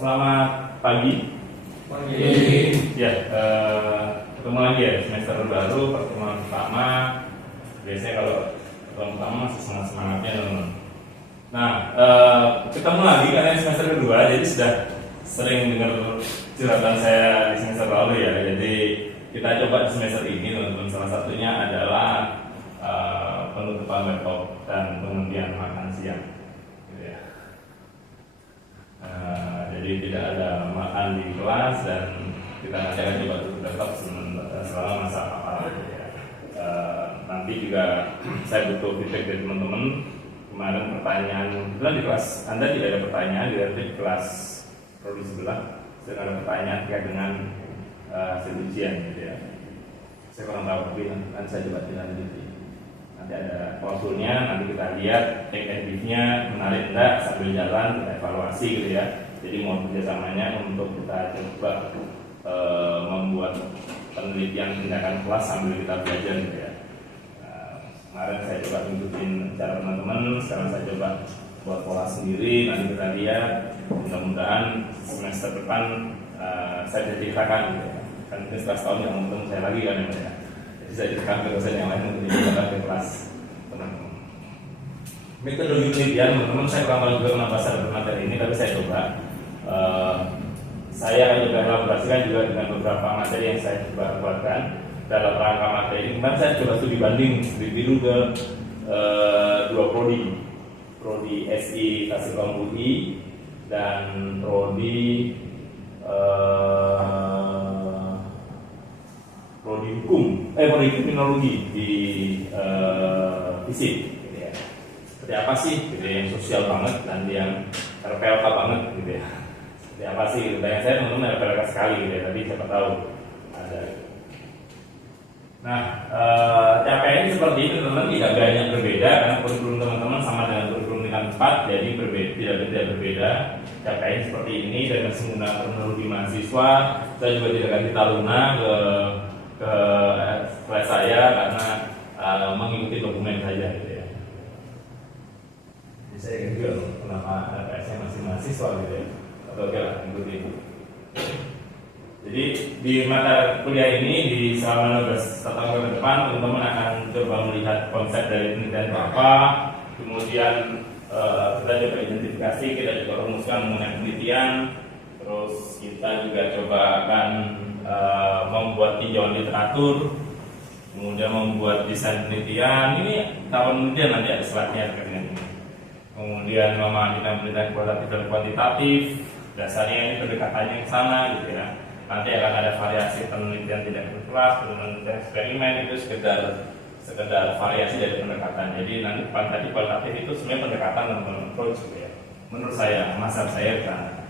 Selamat pagi. Ya, ketemu lagi ya semester baru, pertemuan pertama. Biasanya kalau pertemuan pertama masih semangatnya teman-teman. Nah, ketemu lagi karena semester kedua, jadi sudah sering dengar curhatan saya di semester lalu ya. Jadi kita coba di semester ini teman-teman. Salah satunya adalah penutupan laptop dan penghentian makan siang. Jadi tidak ada makan di kelas dan kita nanti akan coba tutup laptop selama masa paparan. Nanti juga saya butuh feedback dari teman-teman. Kemarin pertanyaan, kebetulan di kelas Anda tidak ada pertanyaan, di kelas prodi sebelah sedang ada pertanyaan terkait dengan hasil ujian gitu ya. Saya kurang tahu, tapi nanti saya coba dilanjuti. Nanti ada klausulnya, nanti kita lihat take and give-nya menarik enggak, sambil jalan kita evaluasi gitu ya. Jadi mohon kerjasamanya untuk kita coba membuat penelitian tindakan kelas sambil kita belajar gitu ya. Kemarin saya coba tunjukin cara teman-teman, sekarang saya coba buat pola sendiri, nanti kita lihat. Mudah-mudahan semester depan saya bisa ceritakan gitu ya. Kan ini setelah setahun yang ketemu saya lagi kan ya. Jadi saya ceritakan ke dosen yang lain untuk diceritakan ke kelas teman-teman. Metodologi penelitian, teman-teman saya kurang tahu juga kenapa saya bermateri ini, tapi saya coba. Saya akan juga elaborasikan juga dengan beberapa materi yang saya coba buatkan dalam rangka materi ini. Kemarin saya coba studi banding review ke dua prodi SI Fasilkom UI dan prodi hukum, prodi kriminologi di FISIP. Seperti apa sih gitu, yang sosial banget dan yang RPLK banget gitu ya. Seperti apa sih gitu. Banyak saya teman-teman RPLK sekali gitu ya, tapi siapa tahu ada. Nah, capaian ini seperti ini teman-teman, tidak banyak berbeda karena kurikulum teman-teman sama dengan kurikulum tingkat 4, jadi tidak berbeda. Capaian seperti ini dan masih menggunakan terminologi mahasiswa. Saya juga tidak ganti taruna ke kelas saya karena mengikuti dokumen saja gitu ya. Saya juga kenapa LPS-nya masih mahasiswa gitu ya, atau oke lah ikuti. Jadi di mata kuliah ini di selama 12 tahun ke depan teman-teman akan coba melihat konsep dari penelitian apa, kemudian kita coba identifikasi, kita coba rumuskan mengenai penelitian, terus kita juga coba akan membuat tinjauan literatur, kemudian membuat desain penelitian. Ini tahun penelitian nanti ada slide-nya terkait dengan ini. Kemudian memahami penelitian kualitatif dan kuantitatif, dasarnya ini pendekatannya ke sana gitu ya. Nanti akan ada variasi penelitian tidak berkelas, penelitian eksperimen, itu sekedar variasi dari pendekatan. Jadi nanti kualitatif itu sebenarnya pendekatan dan approach gitu ya. Menurut saya, masa saya kan.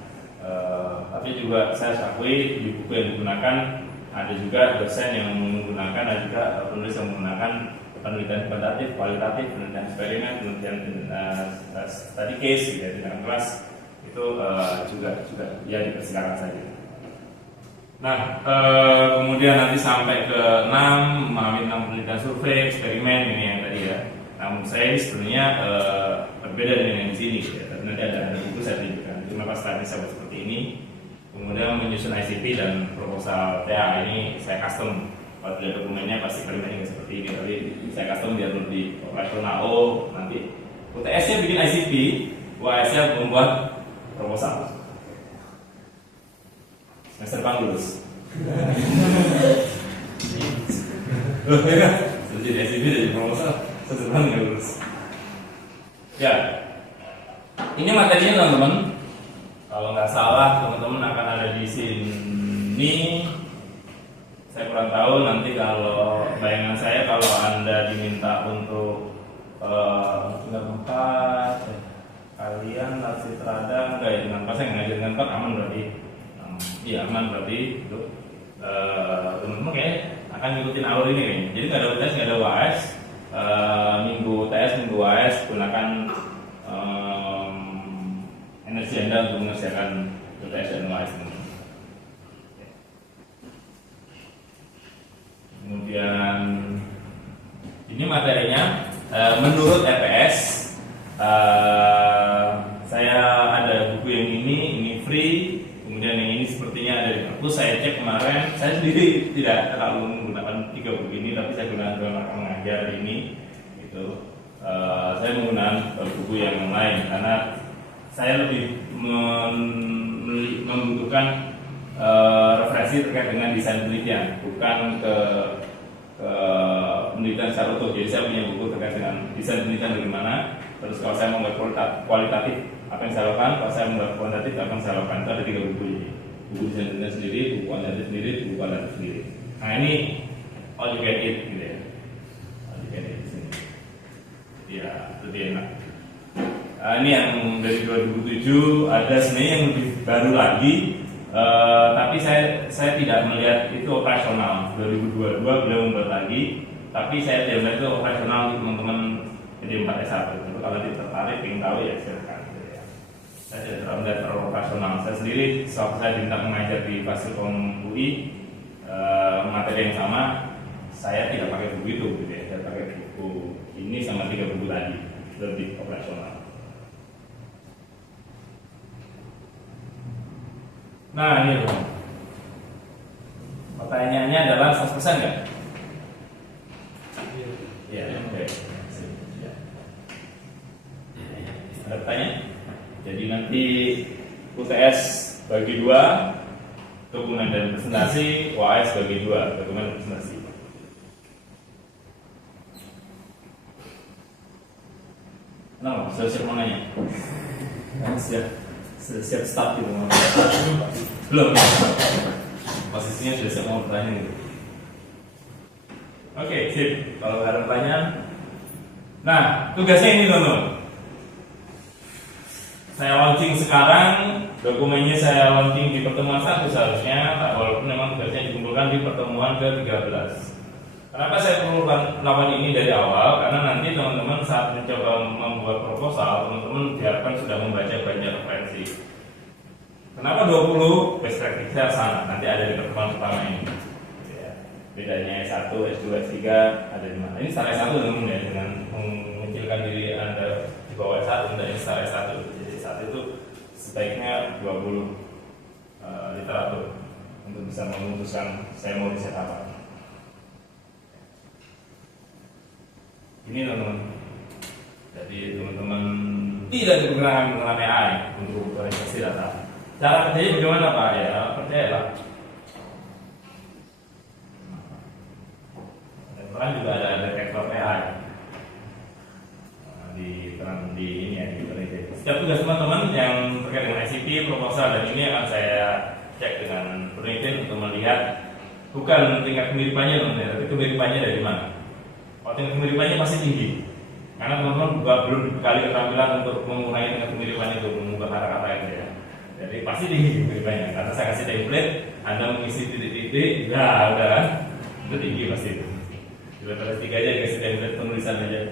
Tapi juga saya akui di buku yang digunakan ada juga dosen yang menggunakan, ada juga penulis yang menggunakan penelitian kualitatif, penelitian eksperimen, penelitian study case, gitu ya, tindakan kelas itu juga ya dipersilakan saja. Nah, kemudian nanti sampai ke 6 memahami tentang penelitian survei, eksperimen ini yang tadi ya. Namun saya ini sebenarnya berbeda dengan yang di sini, ya. Tapi nanti ada buku saya tunjukkan. Kenapa slide saya buat seperti ini? Kemudian menyusun ICP dan proposal TA ini saya custom. Kalau tidak dokumennya pasti kalimatnya nggak seperti ini, tapi saya custom biar lebih operasional. Nanti UTS-nya bikin ICP, UAS-nya membuat proposal. Semester depan lulus. Jadi ICP jadi proposal, semester depan nggak lulus. Ya, ini materinya teman-teman. Kalau nggak salah teman-teman akan ada di sini. Saya kurang tahu nanti kalau bayangan saya kalau Anda diminta untuk tingkat 4 kalian nasi terada enggak ya, dengan pas saya ngajar dengan 4 aman berarti. Iya aman berarti itu teman-teman kayak akan ngikutin alur ini kayaknya. Jadi nggak ada UTS, nggak ada UAS, minggu UTS, minggu UAS gunakan energi Anda untuk mengerjakan UTS dan UAS. Kemudian ini materinya menurut EPS saya ada buku yang ini free, sepertinya ada di kampus. Saya cek kemarin, saya sendiri tidak terlalu menggunakan 3 buku ini, tapi saya gunakan dalam rangka mengajar ini. Gitu. Saya menggunakan buku yang lain karena saya lebih membutuhkan referensi terkait dengan desain penelitian, bukan ke penelitian secara utuh. Jadi saya punya buku terkait dengan desain penelitian bagaimana. Terus kalau saya membuat kualitatif, apa yang saya lakukan? Kalau saya membuat kuantitatif, apa yang saya lakukan? Itu ada 3 buku ini. Buku desain penelitian sendiri, buku kuantitatif sendiri, buku kualitatif sendiri. Nah ini all you can eat, gitu ya. All you can eat di sini. Ya lebih enak. Nah, ini yang dari 2007 ada sebenarnya yang lebih baru lagi. Tapi saya tidak melihat itu operasional. 2022 beliau membuat lagi, tapi saya tidak melihat itu operasional untuk teman-teman PD 4S1. Tentu kalau tertarik ingin tahu ya silakan. Saya tidak terlalu melihat operasional. Saya sendiri sewaktu saya diminta mengajar di Fasilkom UI materi yang sama, saya tidak pakai buku itu, gitu ya. Saya pakai buku ini sama 3 buku tadi, lebih operasional. Nah ini loh, pertanyaannya adalah 100% nggak? Iya, oke. Ada pertanyaan? Jadi nanti UTS bagi 2, dokumen dan presentasi, UAS bagi 2, dokumen dan presentasi. Kenapa? Sudah siap mau nanya? Siap start gitu. Belum. Posisinya sudah siap mau bertanya gitu. Oke, sip. Kalau ada pertanyaan. Nah, tugasnya ini teman-teman. Saya launching sekarang, dokumennya saya launching di pertemuan 1 seharusnya, walaupun memang tugasnya dikumpulkan di pertemuan ke-13. Kenapa saya perlu melakukan ini dari awal? Karena nanti teman-teman saat mencoba membuat proposal, teman-teman diharapkan sudah membaca banyak referensi. Kenapa 20? Best practice sana, nanti ada di pertemuan pertama ini. Ya, bedanya S1, S2, S3 ada di mana? Ini setara S1 teman-teman ya, dengan mengecilkan diri Anda di bawah S1 dan setara S1. Jadi saat itu sebaiknya 20 literatur untuk bisa memutuskan saya mau riset apa. Ini teman-teman. Jadi teman-teman tidak digunakan mengenai AI untuk verifikasi data. Cara kerjanya bagaimana Pak? Ya percayalah. Kan juga ada detektor AI di ini ya di penelitian. Setiap tugas teman-teman yang terkait dengan ICT, proposal dan ini akan saya cek dengan penelitian untuk melihat bukan tingkat kemiripannya teman-teman, tapi kemiripannya dari mana. Kalau tingkat kemiripannya pasti tinggi, karena teman-teman juga belum dibekali keterampilan untuk mengurangi tingkat kemiripannya untuk mengubah kata-kata itu ya. Jadi pasti tinggi kemiripannya, karena saya kasih template, Anda mengisi titik-titik, ya udah kan, itu tinggi pasti itu. Di level 3 aja dikasih template penulisan aja.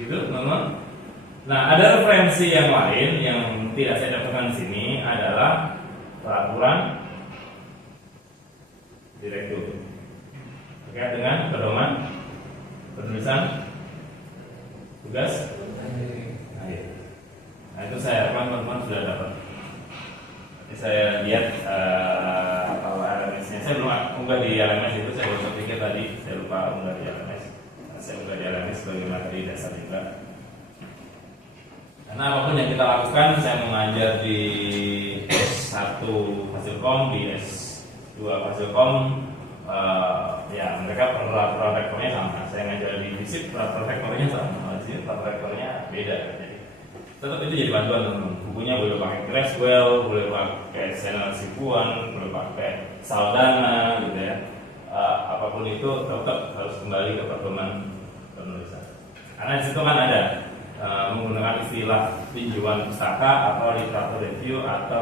Gitu teman-teman. Nah ada referensi yang lain yang tidak saya dapatkan di sini adalah peraturan direktur terkait dengan pedoman penulisan tugas akhir. Nah itu saya harapkan teman-teman sudah dapat. Nanti saya lihat kalau LMS-nya saya belum unggah di LMS itu, saya baru pikir tadi saya lupa unggah di LMS. Saya unggah di LMS sebagai materi dasar juga. Karena apapun yang kita lakukan, saya mengajar di S1 Fasilkom, di S2 Fasilkom, ya mereka peraturan rektornya sama. Saya ngajar di FISIP, peraturan rektornya sama. Di sini peraturan rektornya beda. Jadi tetap itu jadi bantuan teman-teman. Bukunya boleh pakai Creswell, boleh pakai Senel Sipuan, boleh pakai Saldana, gitu ya. Apapun itu tetap harus kembali ke pedoman penulisan. Karena di situ kan ada menggunakan istilah tinjauan pustaka atau literatur review atau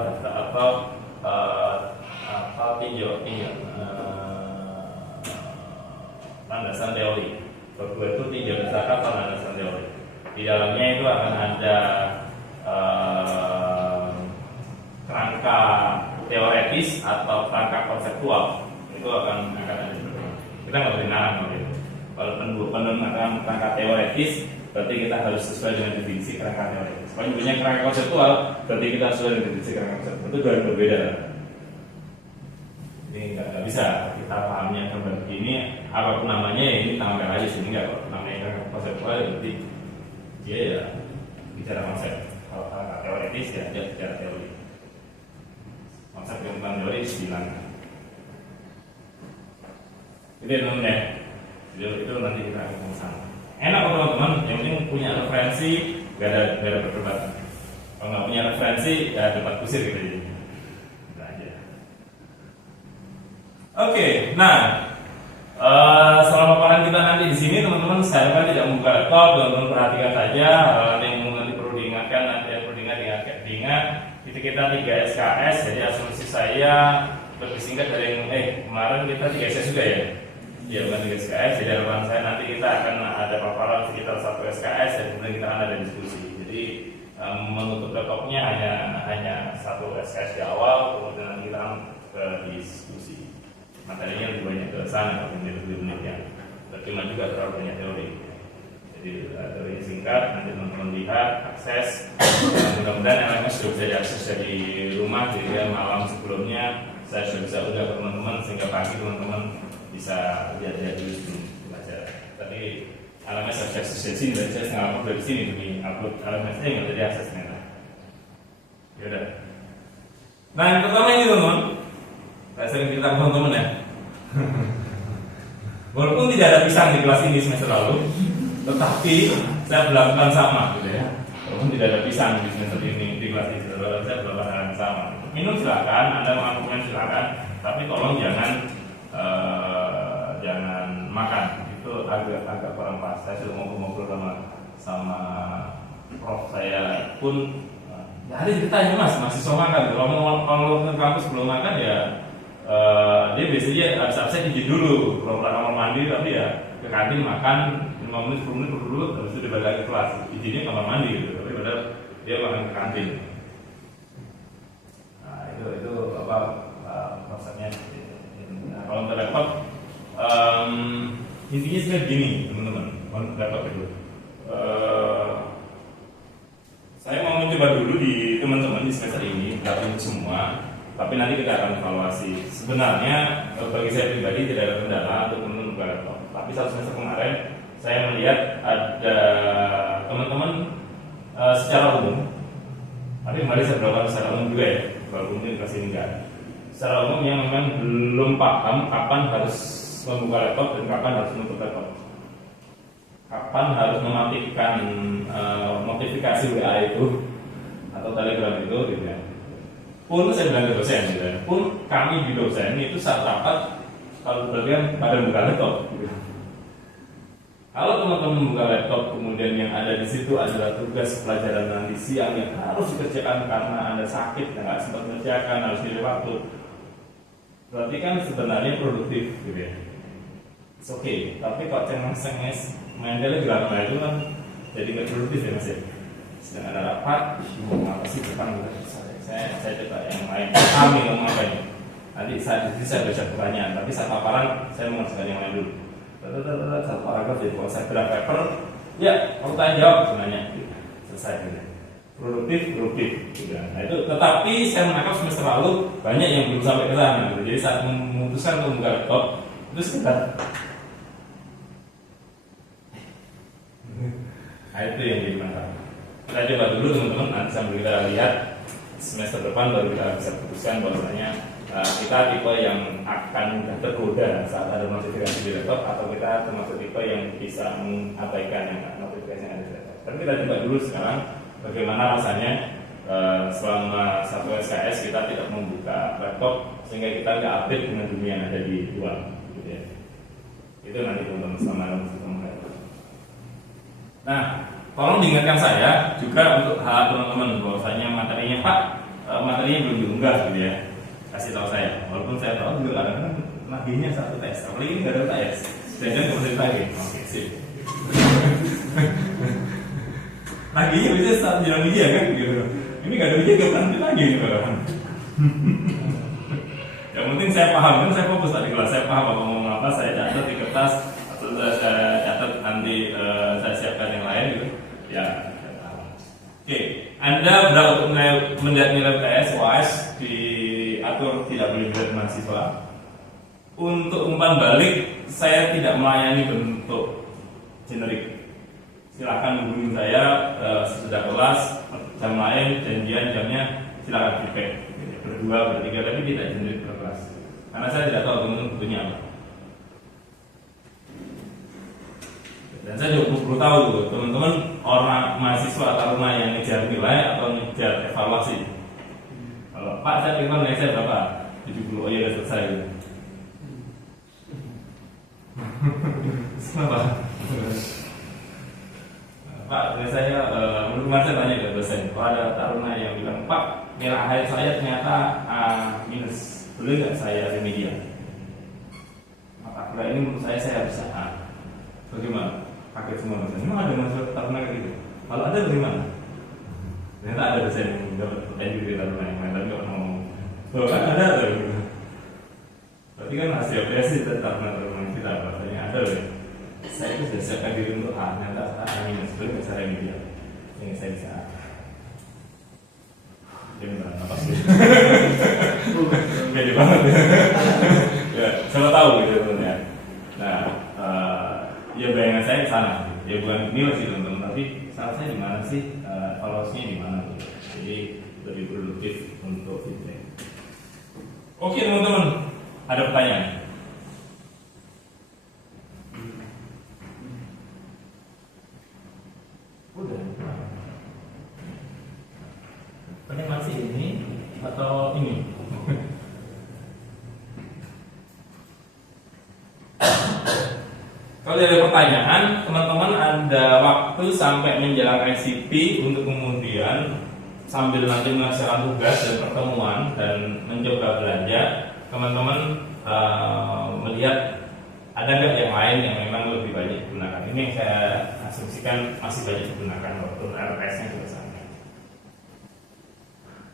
tinjau landasan teori. Kedua itu tinjau pustaka atau landasan teori. Di dalamnya itu akan ada kerangka teoretis atau kerangka konseptual. Itu akan ada. Kita nggak boleh narang gitu. Kalau penerapan kerangka teoretis, berarti kita harus sesuai dengan definisi kerangka teoretis. Kalau punya kerangka konseptual, berarti kita sesuai dengan definisi kerangka konseptual. Itu dua yang berbeda. Ini nggak bisa kita pahamnya gambar begini, apapun namanya ya ini tanggal aja sih, nggak kok namanya kerangka konseptual ya berarti dia ya bicara konsep. Kalau kerangka teoretis ya dia bicara teori. Konsep yang tentang teori dihilangkan. Itu teman-teman ya. Itu nanti kita akan sama. Enak kok teman-teman, yang penting punya referensi, gak ada perdebatan. Kalau nggak punya referensi, ya debat kusir gitu aja. Gitu aja. Oke, nah selama paparan kita nanti di sini teman-teman saya kan tidak membuka laptop, teman-teman perhatikan saja hal yang nanti perlu diingatkan, nanti yang perlu diingat. Kita 3 SKS, jadi asumsi saya lebih singkat dari yang kemarin kita 3 SKS juga ya. Ya bukan 3 SKS, jadi harapan saya nanti kita akan ada paparan sekitar 1 SKS dan kemudian kita akan ada diskusi. Jadi menutup laptopnya hanya 1 SKS di awal, kemudian nanti kita akan ke diskusi. Materinya lebih banyak ke sana, lebih penelitian. Cuma juga terlalu banyak teori. Jadi teorinya singkat, nanti teman-teman lihat, akses. Mudah-mudahan LMS sudah bisa diakses dari rumah, jadi malam sebelumnya saya sudah bisa udah ke teman-teman sehingga pagi teman-teman bisa lihat-lihat dulu sebelum belajar. Tapi LMS harus diakses dari sini, dan saya setengah upload dari sini demi upload LMS-nya nggak bisa diakses ternyata. Yaudah. Nah yang pertama ini teman-teman, saya sering cerita ke teman-teman ya. Walaupun tidak ada pisang di kelas ini semester lalu, tetapi saya melakukan sama gitu ya. Walaupun tidak ada pisang di semester ini di kelas ini, saya melakukan hal yang sama. Minum silakan, Anda mau komen silakan, tapi tolong jangan makan. Itu agak kurang pas. Saya sudah ngobrol sama prof saya pun. Ada ceritanya mas, mahasiswa makan. Kalau ke kampus belum makan ya. Dia biasanya absen izin dulu kalau kamar mandi, tapi ya ke kantin makan 5 menit 10 menit dulu, terus itu balik lagi ke kelas. Izinnya kamar mandi gitu, tapi padahal dia makan ke kantin. Nah itu apa konsepnya. Nah, kalau untuk laptop intinya sebenarnya gini teman-teman, untuk laptop itu saya mau mencoba dulu di teman-teman di semester ini berarti semua. Tapi nanti kita akan evaluasi. Sebenarnya bagi saya pribadi tidak ada kendala untuk menentukan laptop. Tapi satu semester kemarin saya melihat ada teman-teman secara umum. Tapi kemarin saya berlakukan secara umum juga ya. Walaupun ini kelas ini enggak. Secara umum yang memang belum paham kapan harus membuka laptop dan kapan harus menutup laptop. Kapan harus mematikan notifikasi WA itu atau Telegram itu gitu ya. Pun saya bilang ke dosen, gitu. Pun kami di dosen itu saat rapat kalau berarti pada buka laptop. Gitu. Kalau teman-teman buka laptop, kemudian yang ada di situ adalah tugas pelajaran nanti siang yang harus dikerjakan karena Anda sakit dan nggak sempat mengerjakan, harus pilih waktu. Berarti kan sebenarnya produktif, gitu ya. It's okay. Tapi kalau cengang-cenges main Telegram, nah itu kan jadi nggak produktif ya mas ya. Sedang ada rapat, mau apa sih depan saya coba yang lain. Kami ngomong apa ini? Nanti saya baca pertanyaan, tapi saat paparan saya mengerjakan yang lain dulu. Satu paragraf jadi kalau saya gerak paper, ya kamu tanya jawab sebenarnya. Selesai gitu. Produktif. Gitu. Nah itu. Tetapi saya menangkap semester lalu banyak yang belum sampai ke sana. Gitu. Jadi saat memutuskan untuk membuka laptop itu sekitar. Nah itu yang jadi masalah. Kita coba dulu teman-teman, nanti sambil kita lihat semester depan baru kita bisa putuskan bahwasanya kita tipe yang akan tergoda saat ada notifikasi di laptop atau kita termasuk tipe yang bisa mengabaikan yang notifikasi yang ada di laptop. Tapi kita coba dulu sekarang bagaimana rasanya selama 1 SKS kita tidak membuka laptop sehingga kita nggak update dengan dunia yang ada di luar. Gitu ya. Itu nanti teman-teman selama laptop. Nah, tolong diingatkan saya juga untuk hal teman-teman bahwasanya materinya Pak, materinya belum diunggah gitu ya. Kasih tahu saya. Walaupun saya tahu juga kadang-kadang nagihnya 1 tes. Tapi ini nggak ada tes. Jangan kemudian lagi. Oke, sip. Nagihnya bisa saat jalan dia kan gitu. Ini nggak ada ujian nggak berhenti lagi nih kawan. Yang penting saya paham kan, saya fokus tadi kelas, saya paham apa ngomong apa, saya catat di kertas. Sudah saya catat, nanti saya siapkan yang lain gitu. Ya. Oke, Anda berapa melihat nilai UTS UAS diatur tidak boleh dilihat mahasiswa. Untuk umpan balik, saya tidak melayani bentuk generik. Silakan hubungi saya sesudah kelas, jam lain, janjian jamnya silakan feedback. Berdua, bertiga, tapi tidak generik per kelas. Karena saya tidak tahu teman-teman butuhnya apa. Dan saya juga perlu tahu tuh, teman-teman orang mahasiswa atau rumah yang ngejar nilai atau ngejar evaluasi. Kalau Pak saya ingin nilai saya berapa? 70, oh iya udah selesai. Kenapa? Pak, nilai saya menurut saya tanya ke dosen. Kalau ada taruna yang bilang, Pak, nilai akhir saya ternyata A minus, boleh nggak saya remedial? Maka ini menurut saya bisa A. Bagaimana? Kaget semua dosen. Memang ada masalah taruna kayak gitu. Kalau ada bagaimana? Ternyata ada dosen yang dapat pertanyaan dari taruna yang lain, tapi nggak pernah ngomong. Oh, kan ada gitu. Berarti kan hasil apresiasi dari taruna kita rasanya ada loh. Saya itu sudah siapkan diri untuk A, ternyata A minus, boleh nggak saya remedial? Ini saya bisa A. Dia beneran apa sih? Pede banget ya. Siapa tahu gitu teman-teman. Nah, ya bayangan saya ke sana. Ya bukan nilai sih teman-teman, tapi salah saya di mana sih? Evaluasinya di mana? Jadi lebih produktif untuk feedback. Oke teman-teman, ada pertanyaan? Udah. Pertanyaan masih ini atau ini? Kalau ada pertanyaan, teman-teman ada waktu sampai menjelang ICP untuk kemudian sambil nanti melaksanakan tugas dan pertemuan dan mencoba belanja, teman-teman melihat ada nggak yang lain yang memang lebih banyak digunakan. Ini yang saya asumsikan masih banyak digunakan walaupun RPS-nya juga sama.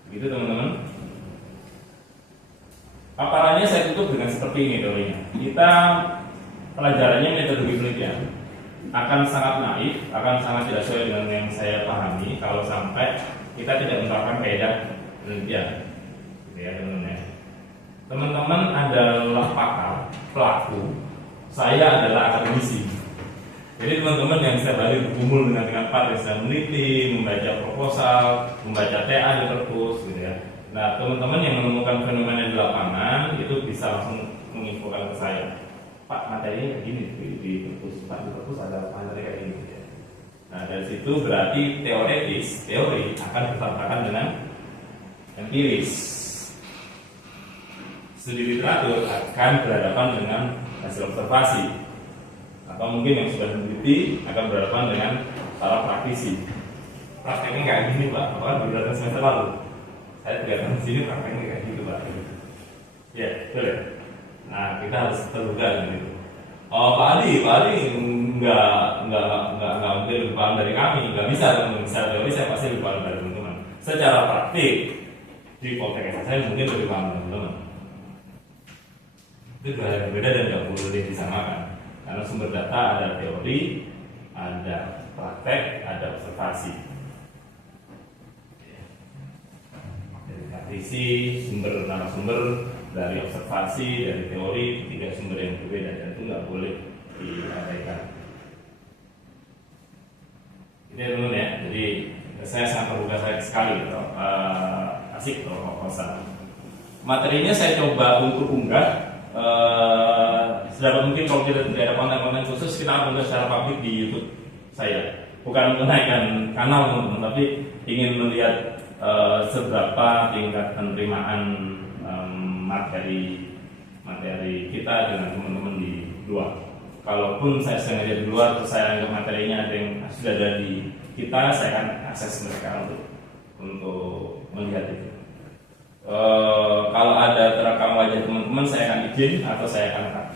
Begitu teman-teman. Paparannya saya tutup dengan seperti ini teorinya. Kita pelajarannya metodologi penelitian akan sangat naif, akan sangat tidak sesuai dengan yang saya pahami kalau sampai kita tidak menerapkan kaidah penelitian. Gitu ya teman-teman. Teman-teman adalah pakar, pelaku, saya adalah akademisi. Jadi teman-teman yang setiap hari berkumpul dengan Pak yang sedang meneliti, membaca proposal, membaca TA di perpus, gitu ya. Nah teman-teman yang menemukan fenomena di lapangan itu bisa langsung menginfokan ke saya. Pak, materinya kayak gini di perpus, Pak di perpus ada materi kayak gini. Gitu ya. Nah dari situ berarti teori akan bertabrakan dengan empiris. Studi literatur akan berhadapan dengan hasil observasi, atau mungkin yang sudah meneliti akan berhadapan dengan para praktisi. Prakteknya kayak gini Pak, apa di semester lalu saya kelihatan di sini prakteknya kayak gitu Pak. Ya, betul ya. Nah kita harus terbuka gitu. Oh Pak Adi nggak mungkin lebih paham dari kami, nggak bisa teman-teman. Secara teori saya pasti lebih paham dari teman-teman. Secara praktik di Poltek saya mungkin lebih paham dari teman-teman. Itu dua hal yang berbeda dan tidak boleh disamakan. Karena sumber data ada teori, ada praktek, ada observasi. Dari praktisi, sumber narasumber, dari observasi, dari teori, tiga sumber yang berbeda dan itu nggak boleh diabaikan. Ini teman-teman ya. Jadi saya sangat terbuka sekali, asik proposal. Materinya saya coba untuk unggah. Sedapat mungkin kalau kita tidak ada konten-konten khusus kita akan unggah secara publik di YouTube saya. Bukan menaikkan kanal teman-teman, tapi ingin melihat seberapa tingkat penerimaan materi kita dengan teman-teman di luar. Kalaupun saya sengaja di luar, terus saya anggap materinya ada yang sudah ada di kita, saya akan akses mereka untuk melihat itu. Kalau ada terekam wajah teman-teman, saya akan izin atau saya akan cut.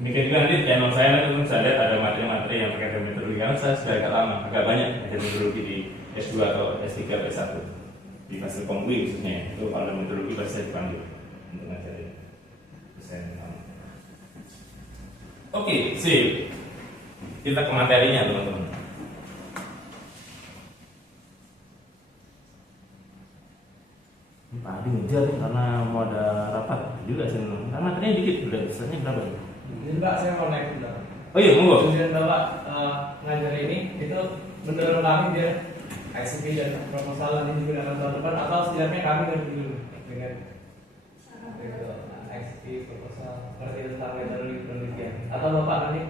Demikian juga nanti channel saya nanti saya lihat ada materi-materi yang terkait metodologi, karena saya sudah agak lama, agak banyak metodologi di S2 atau S3 atau S1 di Fasilkom UI khususnya. Itu kalau metodologi pasti saya dipanggil untuk ngajarin. Oke, sip. Kita ke materinya teman-teman. Tadi ngejar karena mau ada rapat juga sih. Karena materinya dikit, udah besarnya berapa? Jadi Pak, saya mau naik dulu. Oh iya, monggo. Tujuan Bapak ngajar ini itu mendorong kami biar ICP dan proposal nanti digunakan tahun depan, atau setidaknya kami ngerti dulu dengan ICP proposal ngerti tentang metode penelitian, atau Bapak nanti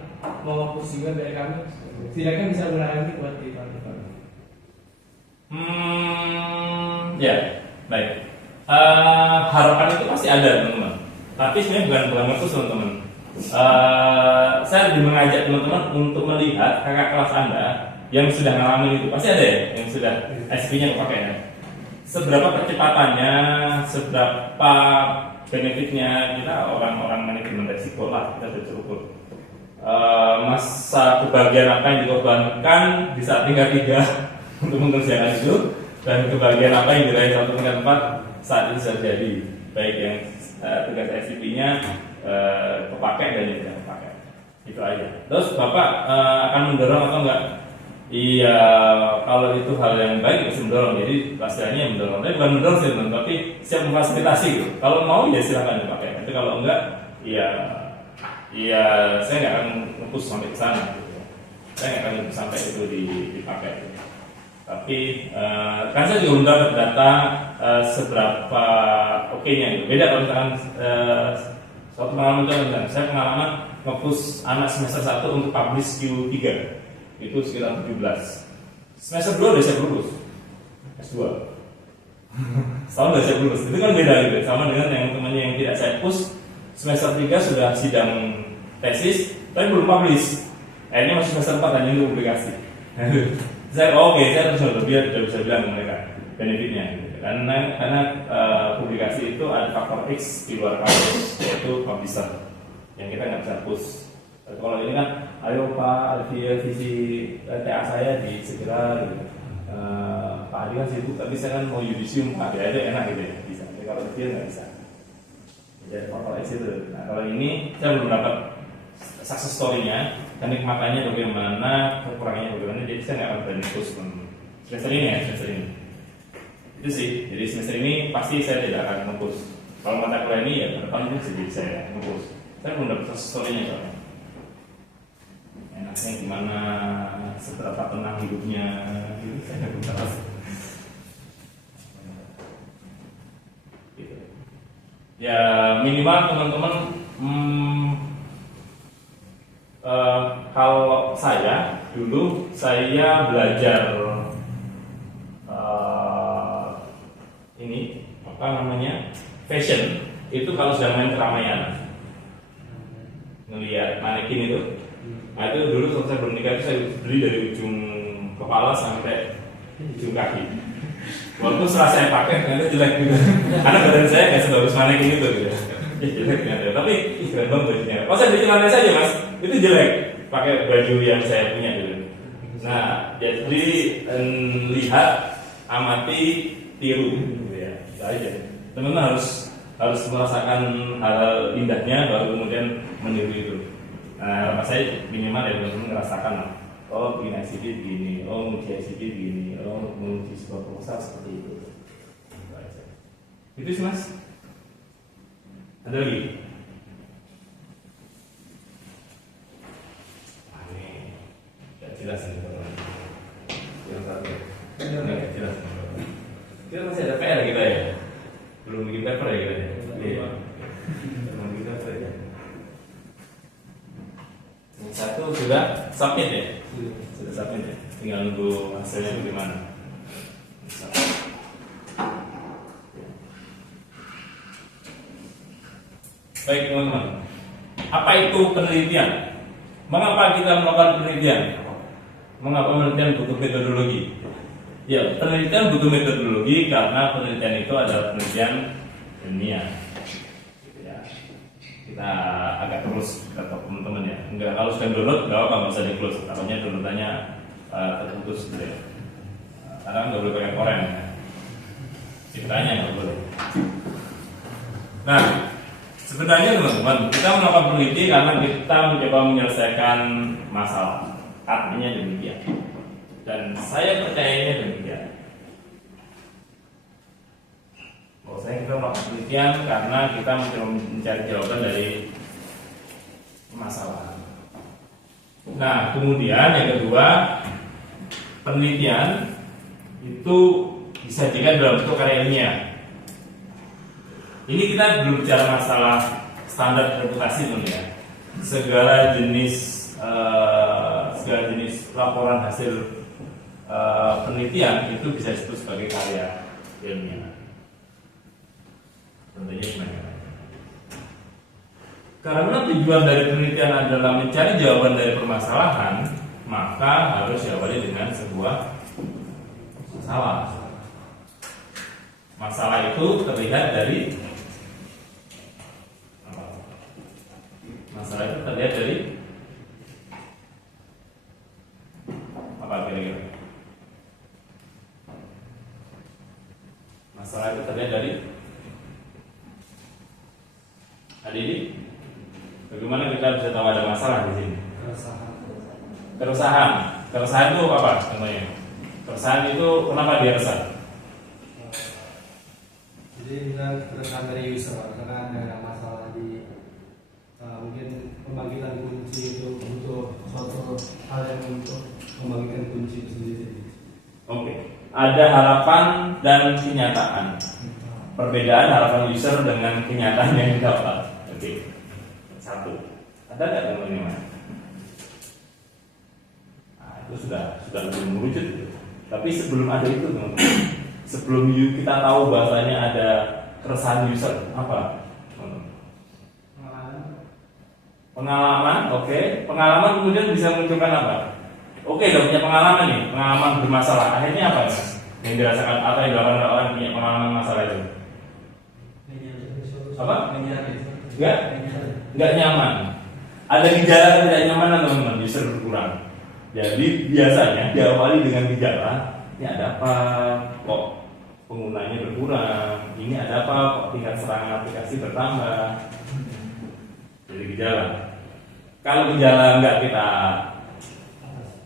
mau fokus juga biar kami setidaknya bisa gunakan ini buat di tahun depan. Ya, baik. Harapan itu pasti ada teman-teman. Tapi sebenarnya bukan ngepush teman-teman. Saya lebih mengajak teman-teman untuk melihat kakak kelas Anda yang sudah ngalamin itu. Pasti ada ya yang sudah SP-nya kepakai ya. Seberapa percepatannya, seberapa benefitnya, kita orang-orang manajemen resiko lah, kita sudah cukup. Masa kebahagiaan apa yang dikorbankan di saat tingkat 3 untuk mengerjakan itu, dan kebahagiaan apa yang diraih satu tingkat 4 saat itu sudah jadi, baik yang tugas SCP-nya kepakai dan yang tidak kepakai. Itu aja. Terus Bapak akan mendorong atau enggak? Iya, kalau itu hal yang baik pasti mendorong. Jadi pastinya mendorong. Tapi bukan mendorong sih, tapi siap memfasilitasi gitu. Kalau mau ya silakan dipakai. Tapi kalau enggak, ya saya nggak akan ngepush sampai ke sana. Gitu. Saya nggak akan ngepush sampai itu dipakai. Tapi kan saya juga belum dapat data seberapa oke-nya gitu. Beda kalau misalkan suatu pengalaman contoh, saya pengalaman nge-push anak semester 1 untuk publish Q3 itu sekitar 17. Semester 2 udah siap lulus S2 setahun udah siap lulus. Itu kan beda gitu, sama dengan yang temannya yang tidak saya push semester 3 sudah sidang tesis tapi belum publish, akhirnya masih semester 4 hanya untuk publikasi. Saya saya harus udah bisa bilang ke mereka benefitnya gitu. Karena publikasi itu ada faktor X di luar kampus, yaitu publisher yang kita nggak bisa push. Kalau ini kan, ayo Pak, visi TA saya segera gitu. Pak Adi kan sibuk, tapi saya kan mau yudisium Pak, ya itu enak gitu ya, bisa. Tapi kalau dia nggak bisa. Jadi faktor X itu. Nah kalau ini saya belum dapat success story-nya, kenikmatannya bagaimana, kekurangannya bagaimana, jadi saya nggak akan berani push semester ini ya, semester ini. Itu sih, jadi semester ini pasti saya tidak akan nge-push. Kalau mata kuliah ini ya ke depan itu jadi saya nge-push. Saya belum dapat success story-nya soalnya. Enaknya gimana, seberapa tenang hidupnya, gitu saya belum tahu. Gitu. Ya minimal teman-teman kalau saya dulu saya belajar ini apa namanya fashion itu kalau sedang main keramaian ngelihat manekin itu. Nah itu dulu selesai bernikah itu saya beli dari ujung kepala sampai ujung kaki. Walaupun setelah saya pakai ternyata jelek gitu. Karena badan saya nggak sebagus manekin itu gitu. Jelek ternyata. Tapi keren banget bajunya. Oh saya beli celana saja mas, itu jelek. Pakai baju yang saya punya dulu. Nah jadi lihat, amati, tiru. Gitu ya. Itu aja. Teman-teman harus merasakan hal indahnya baru kemudian meniru itu. Nah, saya minimal ya teman-teman ngerasakan lah. Oh, begini ICP begini, oh menguji ICP begini, oh menguji sebuah proposal seperti itu. Itu sih mas. Ada lagi? Ini tidak jelas ini teman-teman. Yang satu, tidak jelas. Kita masih ada PR kita ya. Belum bikin paper ya kita ya. Iya. Belum bikin paper ya. Yang satu sudah submit ya. Sudah submit ya. Tinggal nunggu hasilnya bagaimana. Baik teman-teman. Apa itu penelitian? Mengapa kita melakukan penelitian? Mengapa penelitian butuh metodologi? Ya, penelitian butuh metodologi karena penelitian itu adalah penelitian ilmiah. Ya, kita agak terus kata teman-teman ya. Enggak, kalau sudah download, nggak usah di close. Takutnya downloadannya terputus gitu ya. Karena nggak boleh pakai torrent. Ceritanya nggak boleh. Nah, Sebenarnya teman-teman, kita melakukan peneliti karena kita mencoba menyelesaikan masalah. Artinya demikian. Dan saya percayanya demikian. Saya kita melakukan penelitian karena kita mencoba mencari jawaban dari masalah. Nah, kemudian yang kedua, penelitian itu disajikan dalam bentuk karya ilmiah. Ini kita belum bicara masalah standar reputasi teman ya. Segala jenis laporan hasil penelitian itu bisa disebut sebagai karya ilmiah. Tentunya gimana? Karena tujuan dari penelitian adalah mencari jawaban dari permasalahan, maka harus diawali dengan sebuah masalah. Masalah itu terlihat dari apa? Masalah itu terlihat dari apa kira-kira? Masalah itu terlihat dari Adik, bagaimana kita bisa tahu ada masalah di sini? Keresahan. Keresahan itu apa contohnya? Keresahan itu kenapa dia resah? Jadi kita keresahan dari user karena ada masalah di mungkin pembangkitan kunci itu butuh suatu hal yang untuk membangkitkan kunci itu sendiri. Oke. Ada harapan dan kenyataan. Perbedaan harapan user dengan kenyataan yang didapat. Oke. Satu. Ada nggak teman-teman? Nah, itu sudah lebih mengerucut. Tapi sebelum ada itu teman-teman, sebelum kita tahu bahasanya ada keresahan user, apa? Pengalaman, oke. Pengalaman kemudian bisa menunjukkan apa? Oke, udah punya pengalaman nih, pengalaman bermasalah. Akhirnya apa mas? Yang dirasakan atau yang dilakukan oleh orang punya pengalaman masalah itu? Apa? Nggak nyaman. Ada gejala tidak nyaman teman-teman, user berkurang. Jadi biasanya diawali dengan gejala, ini ada apa? Kok penggunanya berkurang? Ini ada apa? Kok tingkat serangan aplikasi bertambah? Jadi gejala. Kalau gejala nggak kita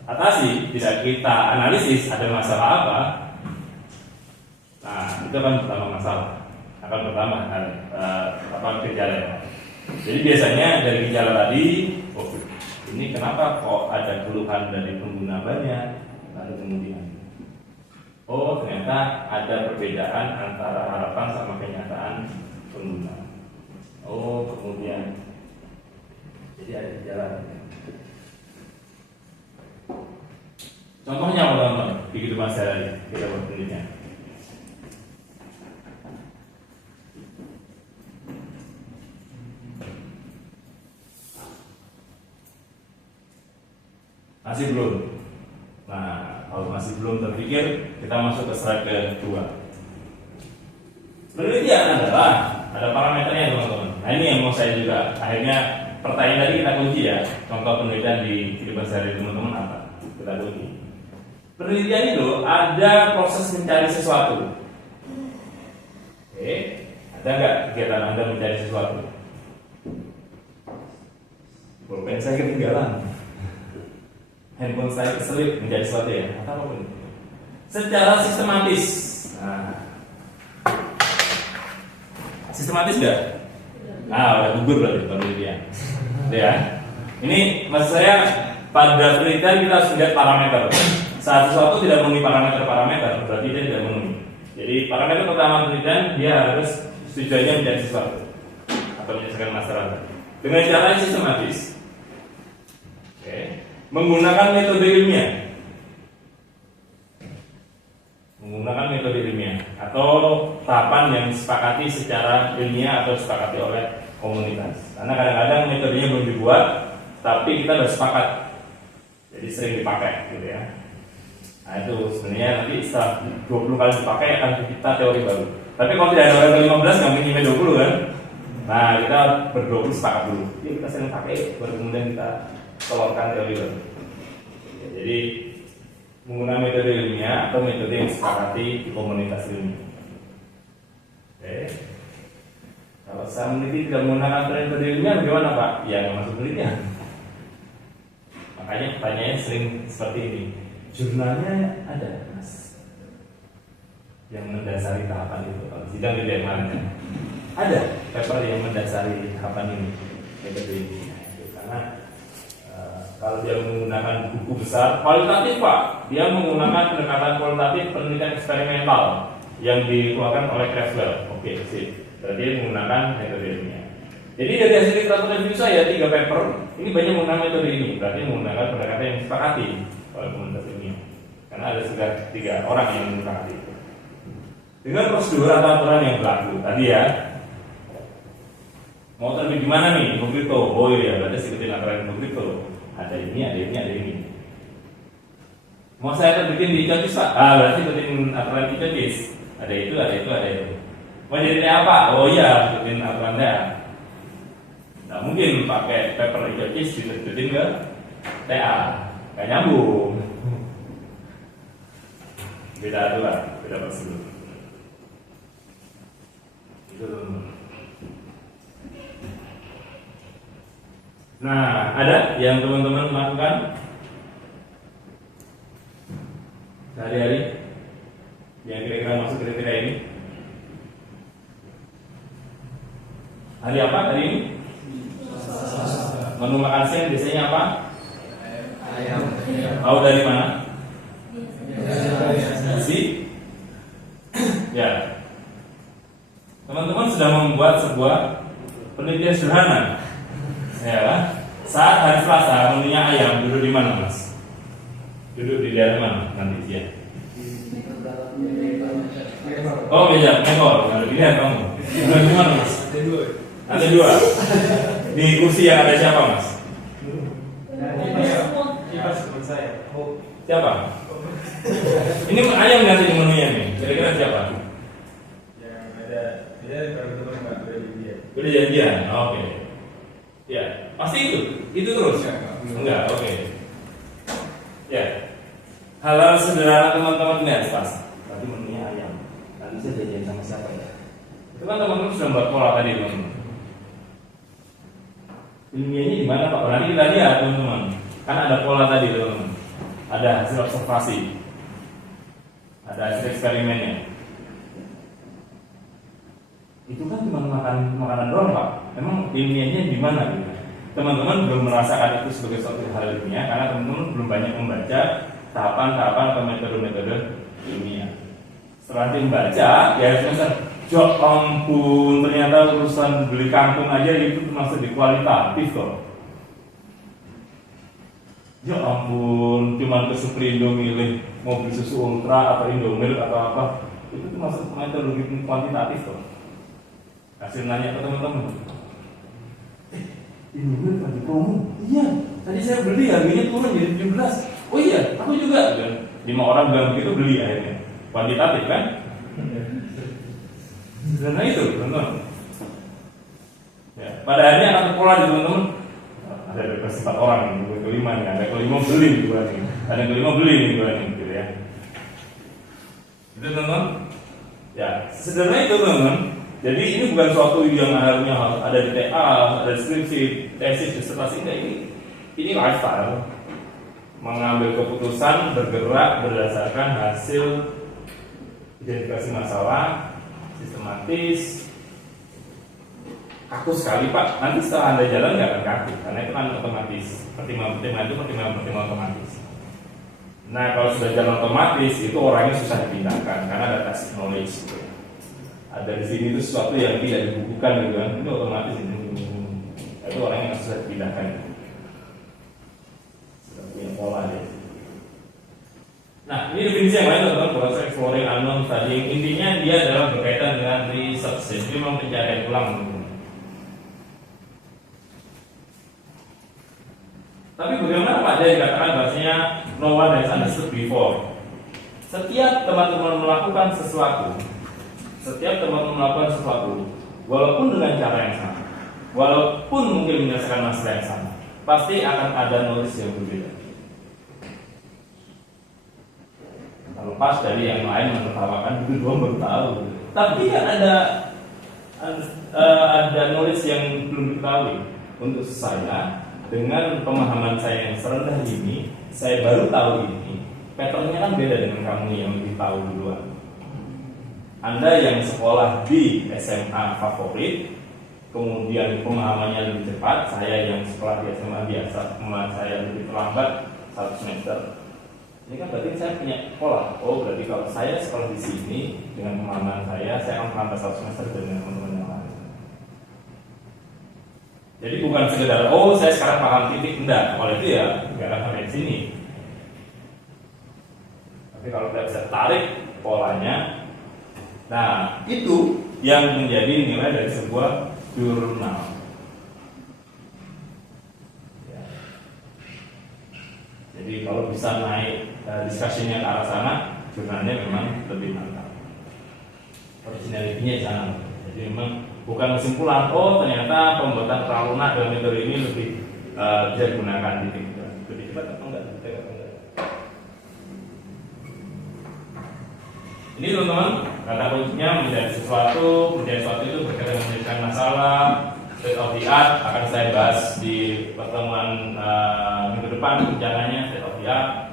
atasi, bisa kita analisis ada masalah apa? Nah, itu kan pertama masalah. Akan pertama apa gejala. Jadi biasanya dari gejala tadi, oh, ini kenapa kok ada keluhan dari pengguna banyak? Lalu kemudian, oh ternyata ada perbedaan antara harapan sama kenyataan pengguna. Oh kemudian, jadi ada gejala. Contohnya teman-teman di kehidupan sehari-hari kita buat penelitian. Masih belum. Nah, kalau masih belum terpikir, kita masuk ke slide kedua. Penelitian adalah ada parameternya teman-teman. Nah ini yang mau saya juga. Akhirnya pertanyaan tadi kita kunci ya. Contoh penelitian di kehidupan sehari teman-teman apa? Kita kunci. Penelitian itu ada proses mencari sesuatu. Oke, ada nggak kegiatan Anda mencari sesuatu? Pulpen saya ketinggalan. Handphone saya keselip menjadi sesuatu ya, atau apapun. Secara sistematis. Nah, sistematis nggak? Udah gugur berarti penelitian. Ya. Ini maksud saya pada penelitian kita harus lihat parameter. Saat sesuatu tidak memenuhi parameter, berarti dia tidak memenuhi. Jadi parameter pertama penelitian dia harus tujuannya menjadi sesuatu atau menyelesaikan masalah dengan cara yang sistematis. Oke. Menggunakan metode ilmiah. Atau tahapan yang disepakati secara ilmiah atau disepakati oleh komunitas. Karena kadang-kadang metodenya belum dibuat, tapi kita sudah sepakat. Jadi sering dipakai gitu ya. Nah itu sebenarnya nanti setelah 20 kali dipakai akan kita teori baru. Tapi kalau tidak ada orang ke-15 nggak mungkin nyampe 20 kan. Nah kita ber-20 sepakat dulu. Jadi kita sering pakai, baru kemudian kita telurkan teori baru. Jadi menggunakan metode ilmiah atau metode yang disepakati di komunitas ilmiah. Oke. Kalau saya meneliti tidak menggunakan metode ilmiah bagaimana Pak? Ya nggak masuk penelitian. Makanya pertanyaannya sering seperti ini. Jurnalnya ada Mas yang mendasari tahapan itu. Kalau sidang di mana? Ada paper yang mendasari tahapan ini. Metode ini. Karena kalau dia menggunakan buku besar, kualitatif Pak, dia menggunakan pendekatan kualitatif penelitian eksperimental yang dikeluarkan oleh Creswell. Oke, sip. Berarti dia menggunakan metode ilmiah. Jadi dari hasil literatur review saya 3 paper, ini banyak menggunakan metode ini. Berarti menggunakan pendekatan yang disepakati oleh komunitas ilmiah. Karena ada sekitar 3 orang yang menyepakati itu. Dengan prosedur atau aturan yang berlaku tadi ya. Mau terbit di mana nih? Info kripto. Oh iya, berarti ikutin aturan info kripto. Ada ini, ada ini, ada ini. Mau saya terbitin di Cotis Pak? Berarti ikutin aturan di Cotis. Ada itu, ada itu, ada itu. Mau jadi apa? Oh iya, ikutin aturan TA. Nah mungkin pakai paper di Cotis diterbitin ke TA. Gak nyambung. Beda aturan, beda prosedur. Itu teman-teman. Nah, ada yang teman-teman lakukan sehari-hari yang kira-kira masuk kriteria ini? Hari apa hari ini? Menu makan siang biasanya apa? Ayam. Tahu dari mana? Nasi? Ya. Teman-teman sudah membuat sebuah penelitian sederhana. Ya, saat hari Selasa menunya ayam duduk di mana Mas? Duduk di daerah mana nanti dia? Oh meja, mekor. Kalau dilihat kamu. Duduk di mana Mas? Ada dua. Di kursi yang ada siapa Mas? Kipas teman saya. Siapa? Ini ayam nggak sih menunya nih? Kira-kira siapa? Yang ada teman-teman nggak berjanjian. Udah janjian. Oke. Ya, pasti itu terus. Enggak, oke. Ya, hal-hal sederhana teman-teman lihat pas. Tadi menunya ayam. Nanti saya janjian sama siapa ya? Itu kan teman-teman sudah buat pola tadi teman-teman. Ilmiahnya di mana Pak? Nanti kita lihat teman-teman. Kan ada pola tadi teman-teman. Ada hasil observasi. Ada hasil eksperimennya. Itu kan cuma makanan doang Pak. Memang ilmiahnya di mana gitu? Teman-teman belum merasakan itu sebagai suatu hal ilmiah karena teman-teman belum banyak membaca tahapan-tahapan atau metode-metode ilmiah. Setelah membaca, ya semester jok ampun ternyata urusan beli kangkung aja itu termasuk di kualitatif kok. Ya ampun, cuman ke Superindo milih mau beli susu ultra atau Indomilk atau apa, itu termasuk metode kuantitatif kok. Kasih nanya ke teman-teman. Indomilk lagi promo. Iya, tadi saya beli harganya turun jadi 17. Oh iya, aku juga. Dan 5 orang bilang begitu beli akhirnya. Kuantitatif kan? Karena itu teman-teman. Ya, pada akhirnya akan pola di teman-teman. Ada beberapa 4 orang yang kelima nih, ada kelima beli nih gua nih, ada kelima beli nih gua nih, gitu ya. Itu teman-teman. Ya, sederhana itu teman-teman. Jadi ini bukan suatu yang harusnya ada di TA, ada skripsi, tesis, disertasi, ini lifestyle. Mengambil keputusan, bergerak berdasarkan hasil identifikasi masalah, sistematis. Kaku sekali Pak, nanti setelah Anda jalan nggak akan kaku, karena itu kan otomatis. Pertimbangan itu pertimbangan otomatis. Nah kalau sudah jalan otomatis, itu orangnya susah dipindahkan, karena ada tacit knowledge gitu. Ada di sini itu sesuatu yang tidak dibukukan gitu kan, itu otomatis itu orang yang susah dipindahkan. Sudah punya pola ya. Nah ini definisi yang lain teman-teman, proses exploring unknown studying. Intinya dia adalah berkaitan dengan research, jadi memang pencarian ulang. Tapi bagaimana Pak Jaya dikatakan bahasanya no one has understood before. Setiap teman-teman melakukan sesuatu, walaupun dengan cara yang sama, walaupun mungkin menyelesaikan masalah yang sama, pasti akan ada knowledge yang berbeda. Terlepas dari yang lain menertawakan itu doang baru tahu. Tapi kan ada ada knowledge yang belum diketahui. Untuk saya, dengan pemahaman saya yang serendah ini, saya baru tahu ini. Patternnya kan beda dengan kamu yang lebih tahu duluan. Anda yang sekolah di SMA favorit, kemudian pemahamannya lebih cepat. Saya yang sekolah di SMA biasa, pemahaman saya lebih terlambat 1 semester. Ini kan berarti saya punya pola. Oh, berarti kalau saya sekolah di sini dengan pemahaman saya akan terlambat 1 semester dengan teman-teman yang lain. Jadi bukan sekedar oh saya sekarang paham titik, enggak. Kalau itu ya nggak akan sampai di sini. Tapi kalau kita bisa tarik polanya, nah itu yang menjadi nilai dari sebuah jurnal. Ya. Jadi kalau bisa naik diskusinya ke arah sana, jurnalnya memang lebih mantap. Originality-nya jangan. Jadi memang bukan kesimpulan, oh ternyata pembuatan terlalu lunak dalam metode ini lebih bisa digunakan titik. Lebih cepat atau enggak? Ini teman-teman, kata kuncinya menjadi sesuatu itu berkaitan dengan menyelesaikan masalah, state of the art akan saya bahas di pertemuan minggu depan rencananya state of the art.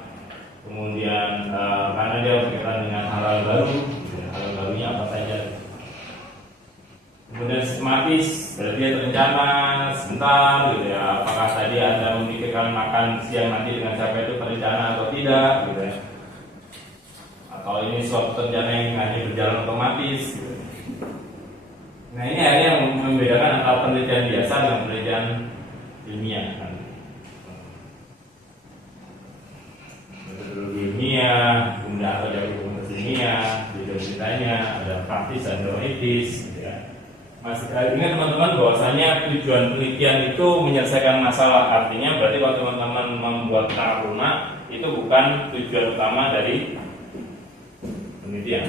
Kemudian karena dia berkaitan dengan hal-hal baru, hal barunya apa saja. Kemudian sistematis, berarti dia terencana sebentar gitu ya. Apakah tadi Anda memikirkan makan siang nanti dengan siapa itu terencana atau tidak gitu ya. Atau ini suatu rencana yang hanya berjalan otomatis gitu. Nah ini akhirnya yang membedakan antara penelitian biasa dengan penelitian ilmiah kan. Metodologi ilmiah, kemudian atau dari komunitas ilmiah, bidang ceritanya, ada praktis dan teoretis gitu ya. Masih ingat teman-teman bahwasanya tujuan penelitian itu menyelesaikan masalah. Artinya berarti kalau teman-teman membuat tata lunak itu bukan tujuan utama dari penelitian.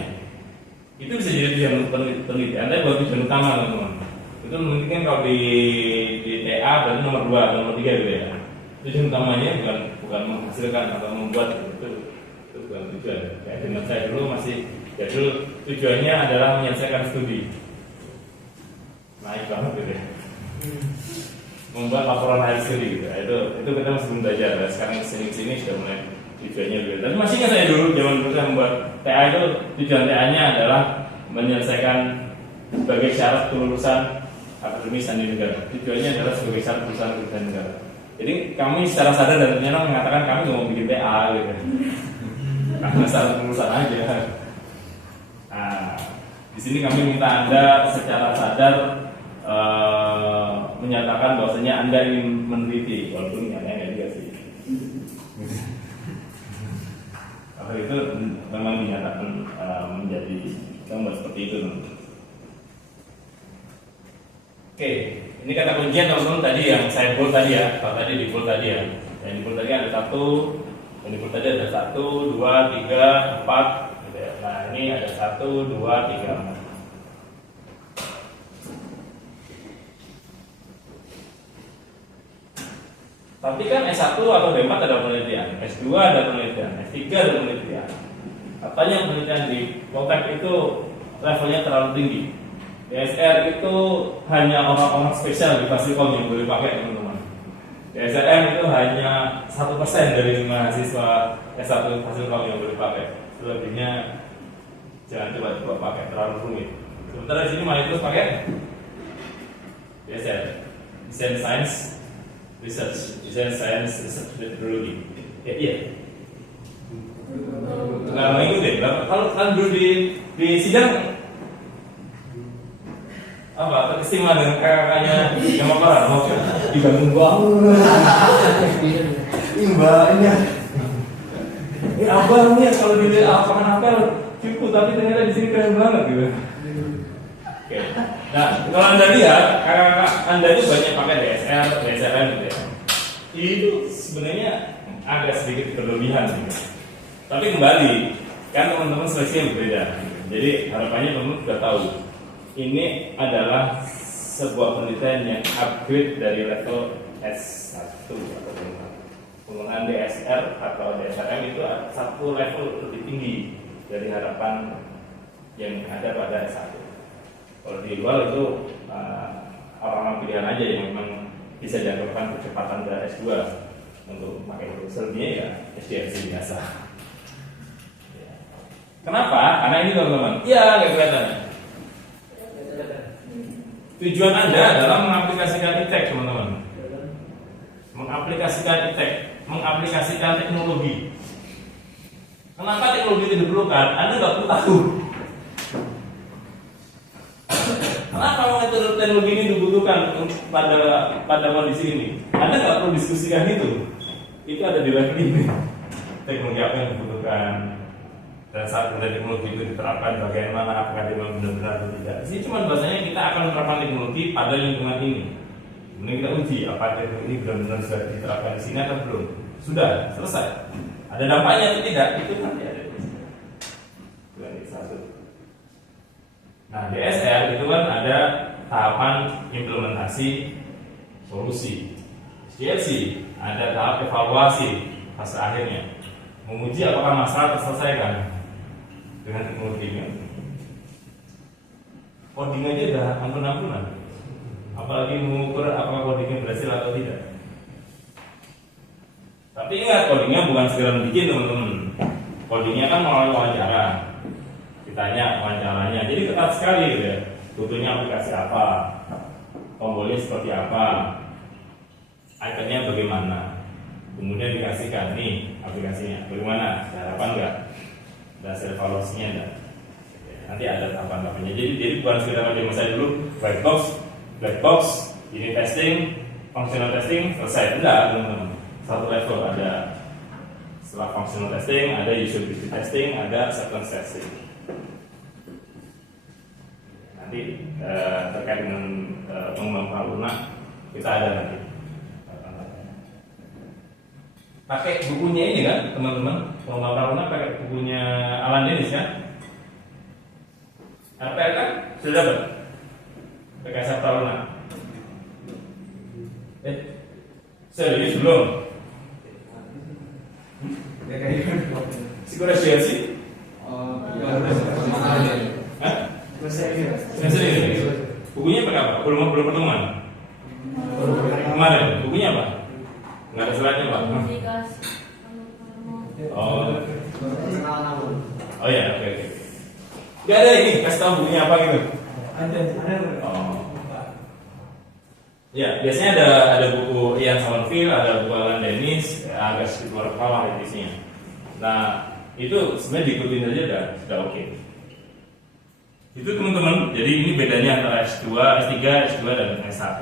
Itu bisa jadi tujuan penelitian, tapi bukan tujuan utama teman-teman. Itu mungkin kalau di TA berarti nomor 2, nomor 3 gitu ya. Tujuan utamanya bukan menghasilkan atau membuat itu bukan tujuan. Kayak dengan saya dulu tujuannya adalah menyelesaikan studi. Naik banget gitu ya. Membuat laporan akhir studi gitu. Itu kita masih belum belajar. Sekarang kesini sudah mulai tujuannya gitu. Tapi masih ingat saya zaman dulu saya membuat TA itu tujuan TA-nya adalah menyelesaikan sebagai syarat kelulusan akademis dan negara. Tujuannya adalah sebagai syarat kelulusan akademis dan negara. Jadi kami secara sadar dan ternyata mengatakan kami nggak mau bikin TA gitu. Karena syarat kelulusan aja. Nah, di sini kami minta Anda secara sadar menyatakan bahwasanya Anda ingin meneliti, walaupun nyatanya juga sih. Kalau itu memang dinyatakan menjadi gambar seperti itu. Oke, ini kata kuncinya teman-teman tadi yang saya bold tadi ya. Kalau tadi di bold tadi ya. Yang di bold tadi ada 1, yang di bold tadi ada 1, 2, 3, 4 gitu ya. Nah ini ada 1, 2, 3, 4. Tapi kan S1 atau D4 ada penelitian, S2 ada penelitian, S3 ada penelitian. Katanya penelitian di Poltek itu levelnya terlalu tinggi. DSR itu hanya orang-orang spesial di Fasilkom yang boleh pakai teman-teman. DSRM itu hanya 1% dari mahasiswa S1 Fasilkom yang boleh pakai. Selebihnya jangan coba pakai, terlalu rumit. Sementara di sini mayoritas pakai DSR, Design Science Research, Design Science Research Methodology. Ya iya. Nggak mau ikutin. Kalau kan dulu di sidang apa keistimewaan dengan kakak-kakaknya yang orang mau dibangun bangun. Mbaknya. Abangnya kalau di apel cukup, tapi ternyata di sini keren banget gitu. Oke. Nah, kalau Anda lihat kakak-kakak Anda itu banyak pakai DSR, DSRM gitu ya. Itu sebenarnya agak sedikit berlebihan gitu. Tapi kembali, kan teman-teman seleksinya berbeda. Jadi harapannya teman-teman sudah tahu ini adalah sebuah penelitian yang upgrade dari level S1 atau penggunaan DSR atau DSRM itu satu level lebih tinggi dari harapan yang ada pada S1. Kalau di luar itu orang-orang pilihan aja yang memang bisa dianggapkan kecepatan dari S2 untuk pakai profesornya ya SDLC biasa. Kenapa? Karena ini teman-teman, iya nggak kelihatan. Tujuan Anda adalah mengaplikasikan iptek teman-teman, mengaplikasikan iptek, mengaplikasikan teknologi. Kenapa teknologi itu diperlukan? Anda nggak perlu tahu. Kenapa metode teknologi ini dibutuhkan pada kondisi ini? Anda nggak perlu diskusikan itu. Itu ada di level ini. Teknologi apa yang dibutuhkan dan saat teknologi itu diterapkan bagaimana, apakah dia benar-benar atau tidak. Ini cuma bahasanya kita akan menerapkan teknologi pada lingkungan ini. Kemudian kita uji apakah teknologi ini benar-benar sudah diterapkan di sini atau belum. Sudah selesai. Ada dampaknya atau tidak? Itu nanti ada. Nah, di SR itu kan ada tahapan implementasi solusi. SDLC ada tahap evaluasi fase akhirnya, menguji apakah masalah terselesaikan dengan teknologinya. Coding aja udah ampun-ampunan, apalagi mengukur apakah codingnya berhasil atau tidak. Tapi ingat, codingnya bukan segera bikin teman-teman. Codingnya kan melalui wawancara. Ditanya wawancaranya, jadi ketat sekali gitu ya. Butuhnya aplikasi apa, tombolnya seperti apa, ikonnya bagaimana, kemudian dikasihkan nih aplikasinya bagaimana, harapan enggak, dan hasil evaluasinya enggak. Nanti ada tahapan-tahapannya. Jadi bukan sekedar macam saya dulu black box, ini testing, functional testing selesai. Enggak teman-teman. Satu level ada setelah functional testing, ada usability testing, ada acceptance testing. Nanti terkait dengan pengembangan Praluna kita ada nanti. Pakai bukunya ini kan teman-teman, pengembangan Praluna pakai bukunya Alan Dennis kan? RPL kan sudah dapat PKS Praluna. Serius belum? Sikulah sih. Bukunya pakai apa? Belum pertemuan. Kemarin bukunya apa? Nggak ada slide-nya Pak. Oh ya, oke. Gak ada ini, kasih tahu bukunya apa gitu. Ada. Ya, biasanya ada buku Ian Sonnenfeld, ada buku Alan Dennis, agak sedikit luar kepala isinya. Nah, itu sebenarnya diikutin aja sudah oke. Itu teman-teman, jadi ini bedanya antara S2, S3, S2 dan S1.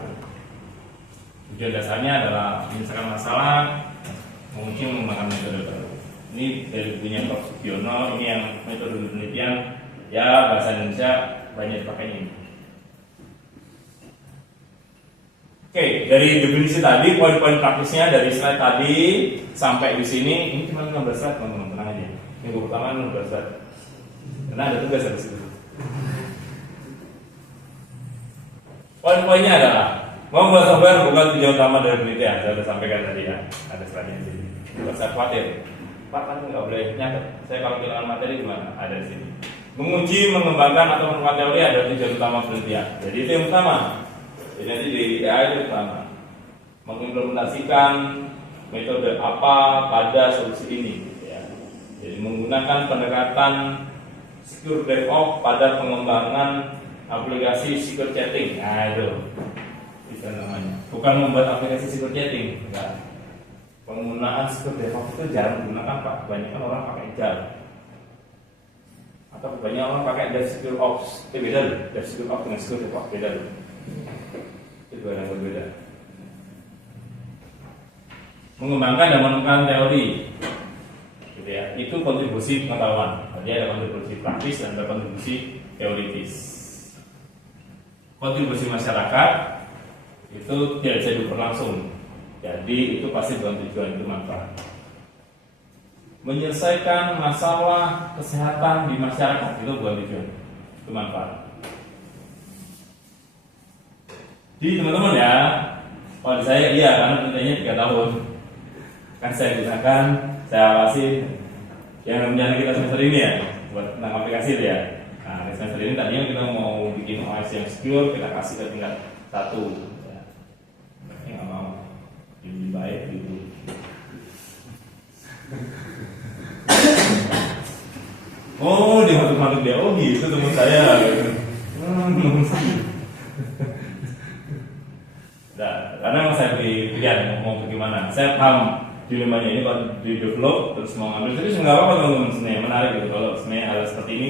Tujuan dasarnya adalah menyelesaikan masalah, mungkin mengembangkan metode baru. Ini dari bukunya Prof. Sugiono, ini yang metode penelitian, ya bahasa Indonesia banyak dipakainya ini. Oke, dari definisi tadi, poin-poin praktisnya dari slide tadi sampai di sini, ini cuma 15 slide teman-teman, tenang aja. Minggu pertama 15 slide. Karena ada tugas habis itu. Poin-poinnya adalah membuat software bukan tujuan utama dari penelitian. Saya sudah sampaikan tadi ya, ada slide-nya di sini. Tidak usah khawatir. Pak kan nggak boleh nyatet. Saya kalau kehilangan materi gimana? Ada di sini. Menguji, mengembangkan atau membuat teori adalah tujuan utama penelitian. Jadi itu yang utama. Jadi nanti di IDA itu utama. Mengimplementasikan metode apa pada solusi ini. Ya. Jadi menggunakan pendekatan secure DevOps pada pengembangan aplikasi secure chatting. Nah itu namanya. Bukan membuat aplikasi secure chatting. Enggak. Penggunaan secure DevOps itu jarang digunakan Pak. Kebanyakan orang pakai JAR. Atau kebanyakan orang pakai DevSecureOps. Itu beda loh. DevSecureOps dengan secure DevOps beda loh. Itu dua yang berbeda. Mengembangkan dan menemukan teori. Gitu ya. Itu kontribusi pengetahuan. Jadi ada kontribusi praktis dan ada kontribusi teoritis. Kontribusi masyarakat itu tidak bisa berlangsung. Jadi itu pasti bukan tujuan, itu manfaat. Menyelesaikan masalah kesehatan di masyarakat itu bukan tujuan, itu manfaat. Jadi teman-teman ya, kalau di saya iya karena penelitiannya 3 tahun. Kan saya gunakan, saya awasi yang rencana kita semester ini ya, buat tentang aplikasi itu ya. Nah semester ini tadinya kita mau bikin OS yang secure, kita kasih ke tingkat 1. Ya. Ini nggak mau, lebih baik gitu. Oh, dia masuk dia, oh gitu teman saya. Gitu. Nah, karena memang saya beri pilihan mau bagaimana. Saya paham dilemanya ini kalau di develop terus mau ngambil, tapi nggak apa-apa teman-teman, sebenarnya menarik gitu kalau sebenarnya hal seperti ini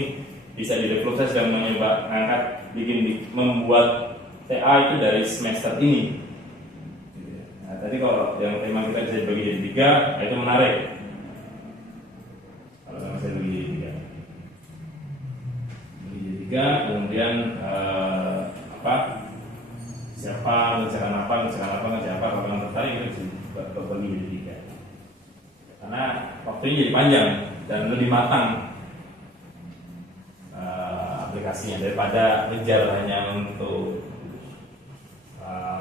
bisa di develop. Saya sedang mencoba ngangkat membuat TA itu dari semester ini. Nah, tadi kalau yang tema kita bisa dibagi jadi 3, itu menarik. Kalau memang saya bagi jadi 3, kemudian siapa mengerjakan apa, kalau yang tertarik itu berbagi jadi 3. Karena waktunya jadi panjang dan lebih matang aplikasinya daripada ngejar hanya untuk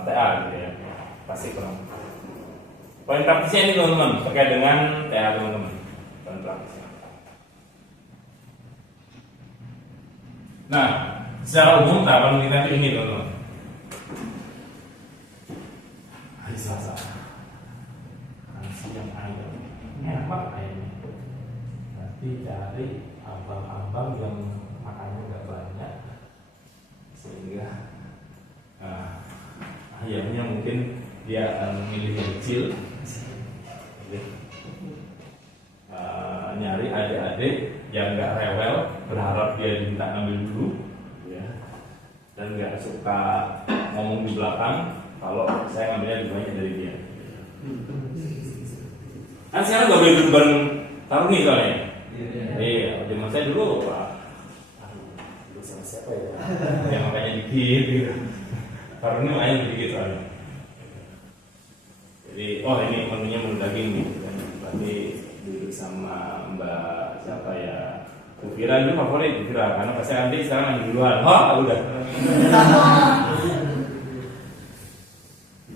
TA gitu ya. Pasti kurang. Poin praktisnya ini teman-teman terkait dengan TA teman-teman. Poin praktisnya. Nah, secara umum tahapan kita itu ini teman-teman. Hari Selasa, siang ayam, ini apa ayamnya? Nanti cari abang-abang yang makannya nggak banyak, sehingga ayamnya mungkin dia akan memilih yang kecil. Nyari adik-adik yang nggak rewel, berharap dia diminta ngambil dulu, ya, dan nggak suka ngomong di belakang. Kalau saya ngambilnya lebih banyak dari dia. Kan sekarang nggak boleh beban taruni soalnya. Iya, zaman saya dulu, sama siapa ya? Yang makanya dikit gitu. Taruni makanya dikit soalnya. Jadi, ini menunya menu daging nih. Berarti duduk sama Mbak siapa ya? Bu Fira dulu favorit Bu Fira, karena pasti nanti sekarang lagi duluan. Udah.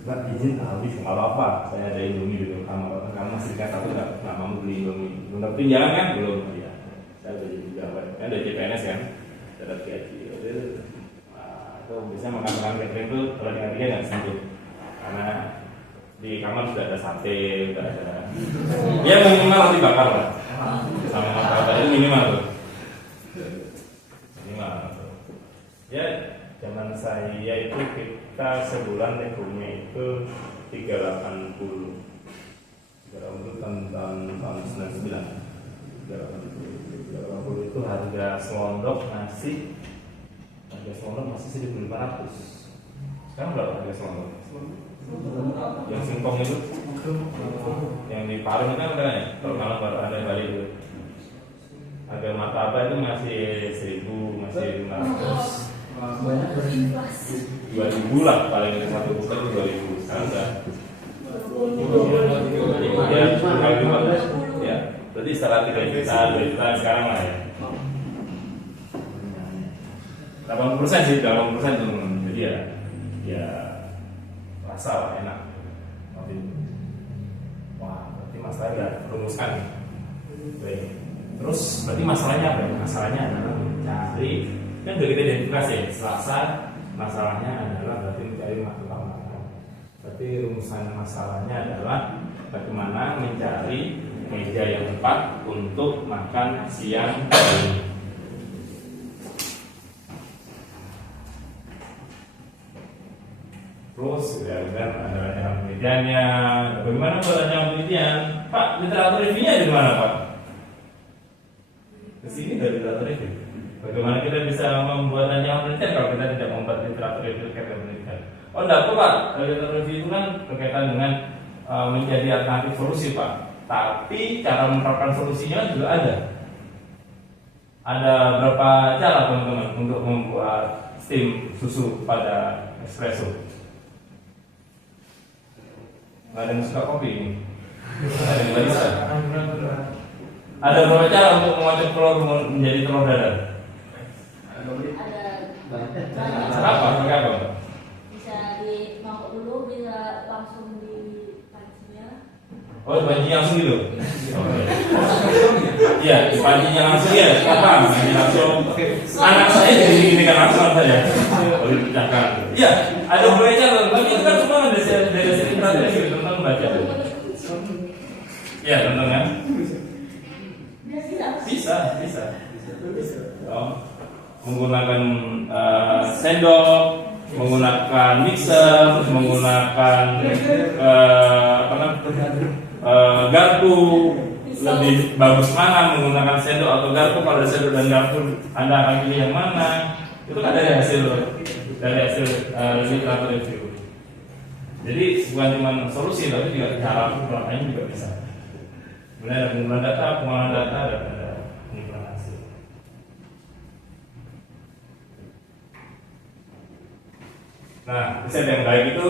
Mbak izin habis nggak apa-apa, saya ada Indomie di kamar. Kamu masih tingkat 1 nggak mau beli Indomie. Belum tunjangan kan? Belum. Ya, saya udah jadi pejabat. Kan udah CPNS kan? Dapat gaji. Itu bisa makan catering tuh kalau tingkat 3 nggak sentuh, karena di kamar sudah ada sate, sudah ada. Ya minimal roti bakar lah. Sama martabak itu minimal tuh. Minimal. Ya zaman saya itu kita sebulan negonya itu 380 tahun 99. 380 itu harga selondok nasi, harga selondok masih 1.500. Sekarang berapa harga selondok? Yang singkong itu, yang di Parung itu kan ya, kalau baru ada Bali itu. Harga martabak itu masih 1.000, masih 500. Banyak inflasi 2.000 lah, paling dari satu bukan itu 2.000. Sekarang udah ya, berarti setelah 3 juta, 2 juta sekarang lah ya. 80% sih, 80% teman-teman. Jadi ya rasa lah enak. Wah, berarti masalah udah rumuskan. Baik. Terus berarti masalahnya apa? Masalahnya adalah mencari, kan udah kita identifikasi ya, Selasa masalahnya adalah berarti mencari tukang makan. Berarti rumusan masalahnya adalah bagaimana mencari meja yang tepat untuk makan siang ini. Terus ya kan ada rancangan penelitiannya. Bagaimana buat rancangan penelitian? Pak, literatur review-nya di mana Pak? Kesini dari literatur review. Bagaimana kita bisa membuat rancangan penelitian kalau kita tidak membuat literatur review terkait dengan penelitian? Oh, enggak apa Pak. Literatur review itu kan berkaitan dengan menjadi alternatif solusi Pak. Tapi cara menerapkan solusinya juga ada. Ada berapa cara teman-teman untuk membuat steam susu pada espresso? Nggak ada yang suka kopi ini. Ada yang barista. Ada berapa cara untuk mengocok telur menjadi telur dadar? ada Apa? Pakai apa? bisa di mangkok dulu, bisa langsung di pancinya. Oh, banci langsung gitu. Oke. Iya, dipancinya langsung ya, paham? Ini langsung. Anak saya jadi gini kan langsung saja. Oh, dipecahkan. Iya, ada buahnya loh. Tapi itu kan semua dari sini gitu, teman baca. Iya, teman kan? Bisa. Oh, menggunakan sendok, menggunakan mixer, menggunakan garpu. Lebih bagus mana menggunakan sendok atau garpu? Kalau ada sendok dan garpu, Anda akan pilih yang mana? Itu kan dari hasil literatur review. Jadi bukan cuma solusi, tapi juga cara pelaksanaan juga bisa. Kemudian ada pengumpulan data, pengolahan data, dan ada pengumpulan hasil. Nah, riset yang baik itu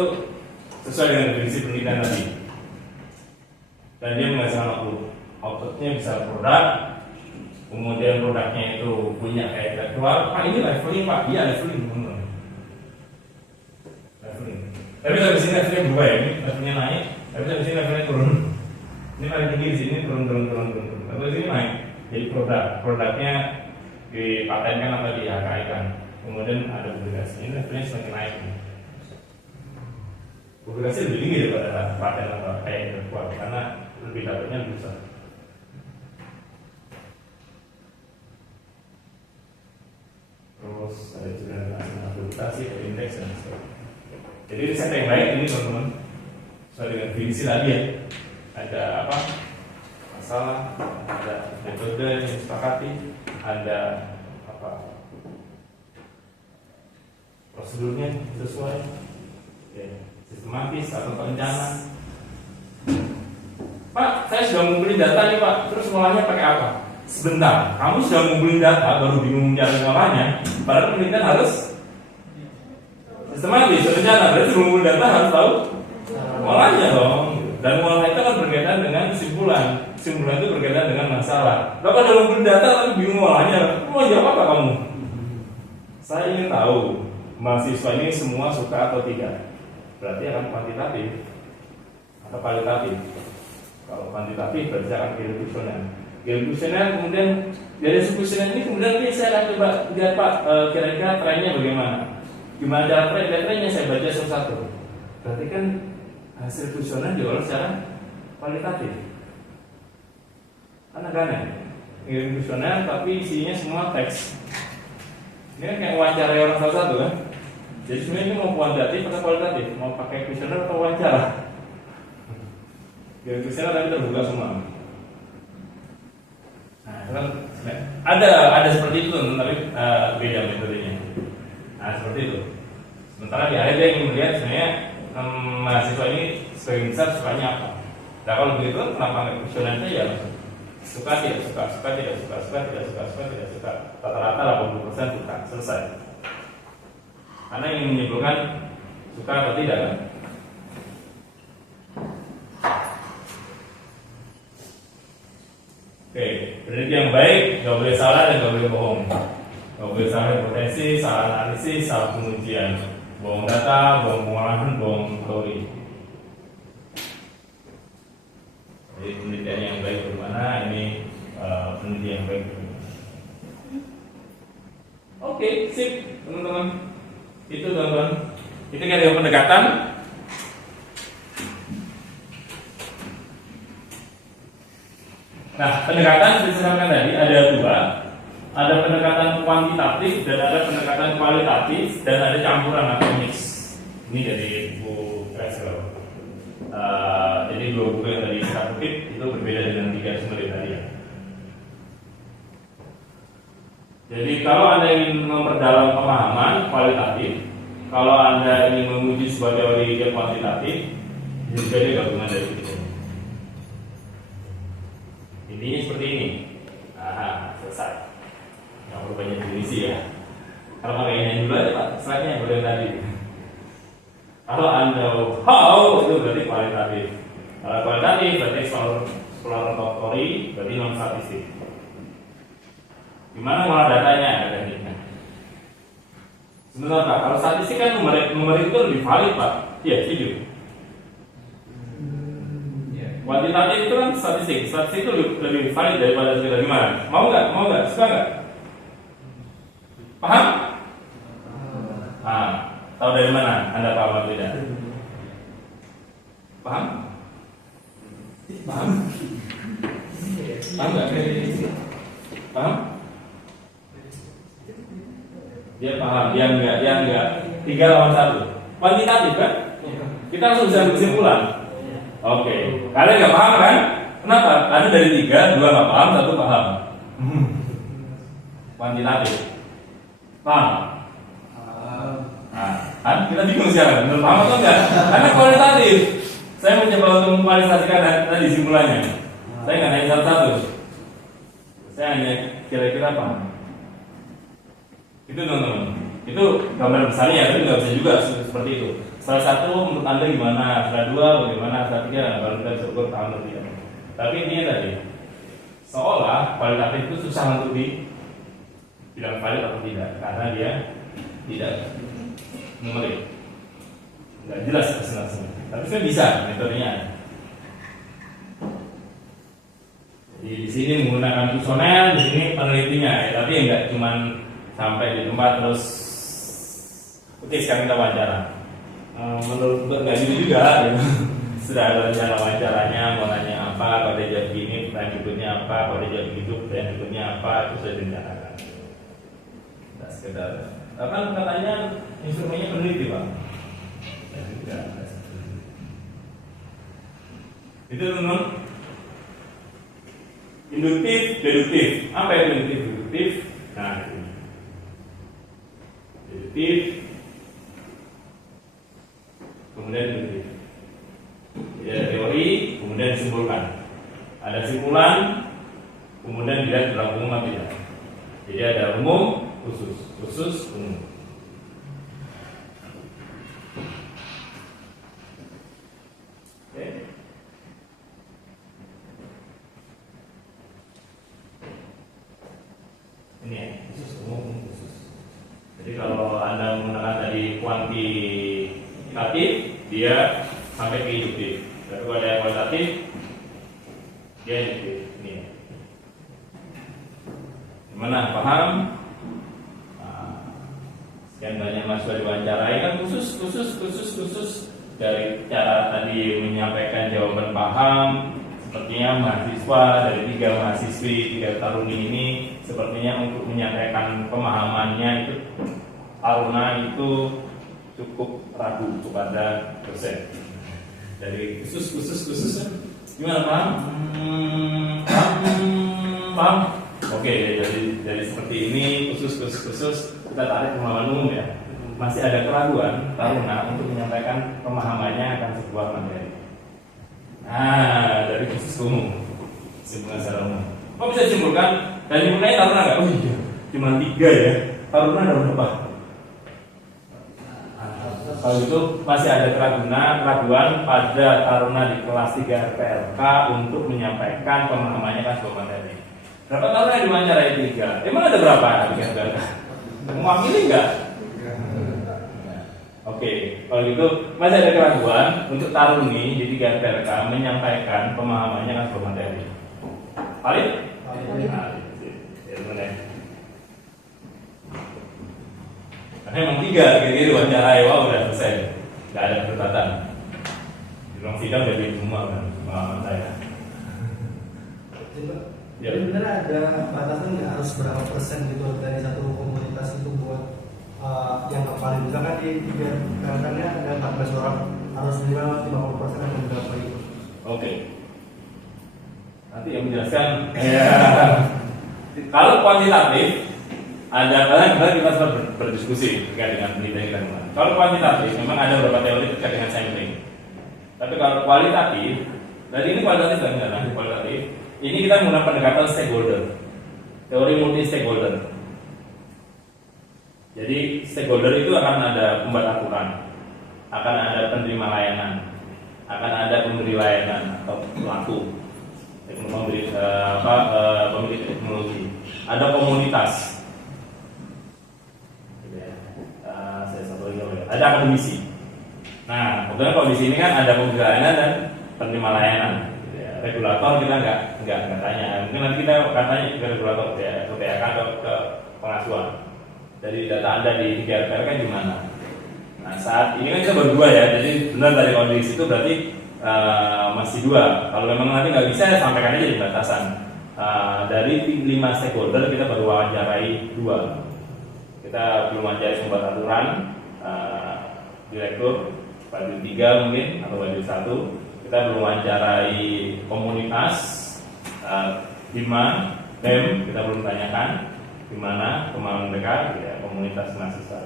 sesuai dengan definisi penelitian tadi. Dan dia menghasilkan outputnya bisa produk, kemudian produknya itu punya kayak keluar. Pak ini leveling Pak, iya leveling. Tapi dari sini levelnya berubah ya, ini levelnya naik, tapi dari sini levelnya turun. Ini paling tinggi di sini turun. Tapi di sini naik. Jadi produknya dipatenkan atau di HKI-kan. Kemudian ada publikasi, ini levelnya semakin naik. Publikasi lebih tinggi daripada paten atau HKI yang terkuat karena lebih dapatnya lebih besar. Terus ada juga akreditasi, indeks dan sebagainya. Jadi riset yang baik ini teman-teman sesuai dengan definisi tadi ya. Ada apa? Masalah, ada metode yang disepakati, ada apa? Prosedurnya sesuai, ya, sistematis atau terencana. Pak, saya sudah ngumpulin data nih Pak, terus ngolahnya pakai apa? Sebentar, kamu sudah ngumpulin data baru bingung cara ngolahnya. Padahal penelitian harus sistematis, terencana. Berarti ngumpulin data harus tahu ngolahnya dong. Dan ngolah itu kan berkaitan dengan kesimpulan. Kesimpulan itu berkaitan dengan masalah. Kalau ada ngumpulin data tapi bingung ngolahnya, mau jawab apa kamu? Saya ingin tahu mahasiswa ini semua suka atau tidak. Berarti akan kuantitatif atau kualitatif. Kalau kuantitatif berarti akan kualitatif. Kuesioner kemudian dari kuesioner ini kemudian saya akan coba lihat Pak kira-kira trennya bagaimana. Gimana cara trennya saya baca satu-satu. Berarti kan hasil kuesioner diolah secara kualitatif. Kan agak kuesioner tapi isinya semua teks. Ini kan kayak wawancara orang satu-satu kan. Jadi sebenarnya ini mau kuantitatif atau kualitatif, mau pakai kuesioner atau wawancara. Kuesioner tapi terbuka semua. Nah, ada seperti itu, tapi beda metodenya. Nah, seperti itu. Sementara di akhir dia ingin melihat sebenarnya mahasiswa ini sebagian besar sukanya apa. Nah, kalau begitu, kenapa nggak kuesioner saja? Suka, tidak suka, suka, tidak suka, suka, tidak suka, suka, tidak suka. Rata-rata 80% suka, selesai. Karena ingin menyimpulkan suka atau tidak kan? Oke, penelitian yang baik nggak boleh salah dan nggak boleh bohong. Nggak boleh salah hipotesis, salah analisis, salah pengujian, bohong data, bohong pengolahan, bohong teori. Jadi penelitian yang baik bagaimana? Ini penelitian yang baik. Oke, sip, teman-teman. Itu teman-teman. Itu kan ada pendekatan. Nah, pendekatan seperti saya sampaikan tadi ada dua. Ada pendekatan kuantitatif dan ada pendekatan kualitatif dan ada campuran atau mix. Ini dari buku Creswell. Jadi dua buku yang tadi saya kutip itu berbeda dengan tiga sumber yang tadi ya. Jadi kalau Anda ingin memperdalam pemahaman kualitatif, kalau Anda ingin menguji sebuah teori yang kuantitatif, ini juga ada gabungan dari itu. Intinya seperti ini. Nah, selesai. Nggak perlu banyak definisi ya. Kalau pakai ini dulu aja Pak, slide-nya boleh tadi. Kalau Anda how itu berarti kualitatif. Kalau kualitatif berarti exploratory, berarti non statistik. Gimana ngolah datanya ada tekniknya. Sebentar Pak, kalau statistik kan numerik itu lebih valid Pak. Iya, setuju. Kuantitatif itu kan statistik. Statistik itu lebih valid daripada sekedar gimana? Mau nggak? Mau nggak? Suka nggak? Paham? Ah, tahu dari mana? Anda paham atau tidak? Paham? Paham? Paham nggak? Paham? Dia paham, dia enggak. 3 lawan 1. Kuantitatif kan? Kita langsung bisa kesimpulan. Oke, kalian nggak paham kan? Kenapa? Karena dari 3, 2 nggak paham, 1 paham. Kuantitatif. Paham? Nah, kan kita bingung sekarang, benar paham atau enggak? Karena kualitatif. Saya mencoba untuk mengkualitaskan tadi simpulannya. Saya nggak nanya satu-satu. Saya hanya kira-kira paham. Itu teman-teman. Itu gambar besarnya, tapi nggak bisa juga seperti itu. Salah satu menurut Anda gimana? Salah 2 bagaimana? Salah 3 baru kita bisa ukur paham atau tidak. Tapi intinya tadi, seolah kualitatif itu susah untuk dibilang valid atau tidak, karena dia tidak numerik, nggak jelas presentasinya. Tapi saya bisa, metodenya ada. Jadi di sini menggunakan personel, di sini penelitinya, ya, tapi nggak cuman sampai di tempat terus. Oke, sekarang kita wawancara. Menurut nggak gitu juga, ya. Sudah ada rencana wawancaranya, mau nanya apa, pada jawab gini, pertanyaan berikutnya apa, pada jawab gitu, pertanyaan berikutnya apa, itu sudah direncanakan. Tidak sekedar, kan katanya instrumennya peneliti Pak. Ya, tidak. Itu teman-teman. Induktif, deduktif. Apa itu induktif, deduktif? Nah, itu. Deduktif. Kemudian deduktif. Ya, teori, kemudian disimpulkan. Ada simpulan, kemudian dilihat dalam umum atau tidak. Jadi ada umum, khusus, umum. Oke. Ini ya, khusus, umum, khusus. Jadi kalau Anda menggunakan tadi kuantitatif, dia sampai ke induktif. Tapi kalau ada yang kualitatif, dia induktif. Ini ya. Gimana? Paham? Nah, sekian banyak mahasiswa diwawancarai kan khusus dari cara tadi menyampaikan jawaban paham. Sepertinya mahasiswa dari 3 mahasiswi, 3 taruni ini sepertinya untuk menyampaikan pemahamannya itu taruna itu cukup ragu kepada dosen. Dari khusus gimana paham? Paham? Oke, dari seperti ini khusus kita tarik pemahaman umum ya. Masih ada keraguan taruna untuk menyampaikan pemahamannya akan sebuah materi. Nah, dari khusus umum, simpulan secara umum. Kok bisa disimpulkan? Dan simpulkannya taruna nggak? Oh iya, cuma 3 ya. Taruna ada berapa? Kalau itu masih ada keraguan pada taruna di kelas 3 RPLK untuk menyampaikan pemahamannya kan sebuah materi. Berapa taruna yang diwawancarai 3? Emang ada berapa di RPLK? Mewakili nggak? Oke, kalau gitu masih ada keraguan untuk taruni di 3 RPLK menyampaikan pemahamannya kan sebuah materi. Valid? Karena emang 3 kira-kira wawancarai, wow udah selesai, nggak ada perdebatan. Di ruang sidang udah di semua kan pengalaman saya. Ya. Jadi benar ada batasan nggak harus berapa persen gitu dari satu komunitas itu buat yang paling misalkan di 3 rekannya ada 14 orang harus minimal 50% atau berapa itu? Oke. Nanti yang menjelaskan. Ya. Kalau kuantitatif ada kalian kita sempat berdiskusi terkait dengan penelitian kita kemarin. Kalau kuantitatif memang ada beberapa teori terkait dengan sampling. Tapi kalau kualitatif, tadi ini kualitatif kan misalnya kualitatif. Ini kita menggunakan pendekatan stakeholder, teori multi stakeholder. Jadi stakeholder itu akan ada pembuat aturan, akan ada penerima layanan, akan ada pemberi layanan atau pelaku, pemilik teknologi, ada komunitas. Ada akademisi. Nah, kebetulan kalau di sini kan ada pemberi layanan dan penerima layanan. Gitu ya. regulator kita nggak tanya. Mungkin nanti kita akan tanya ke regulator ya, ke PAK atau ke pengasuhan. Dari data Anda di RPR kan gimana? Nah saat ini kan kita baru 2 ya, jadi benar dari kondisi itu berarti masih 2. Kalau memang nanti nggak bisa ya sampaikan aja di batasan. Dari 5 stakeholder kita baru wawancarai 2. Kita belum wawancarai sumber aturan, direktur, Badil 3 mungkin atau Badil 1. Kita belum wawancarai komunitas, Bima, BEM kita belum tanyakan gimana kemauan mereka, ya, komunitas mahasiswa.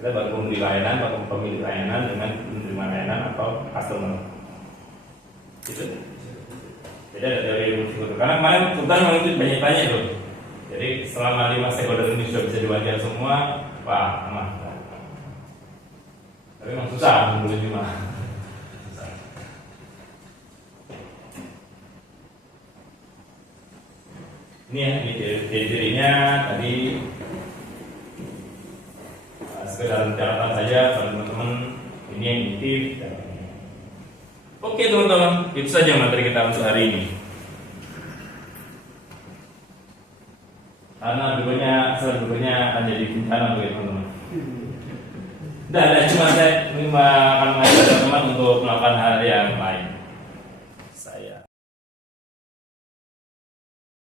Kita baru pemberi layanan atau pemilik layanan dengan penerima layanan atau customer. Gitu. Jadi ada teori itu. Karena kemarin kebetulan memang itu banyak tanya loh. Jadi selama 5 stakeholder ini sudah bisa diwawancara semua, wah aman. Tapi memang susah menurut cuma. Susah. Ini ya, ini ciri-cirinya tadi. Sekedar catatan saja teman-teman, ini yang intif. Oke teman-teman, itu saja materi kita untuk hari ini. Karena berikutnya akan jadi bencana bagi teman-teman. Dan cuma saya akan mengajak teman-teman untuk melakukan hal yang lain. Saya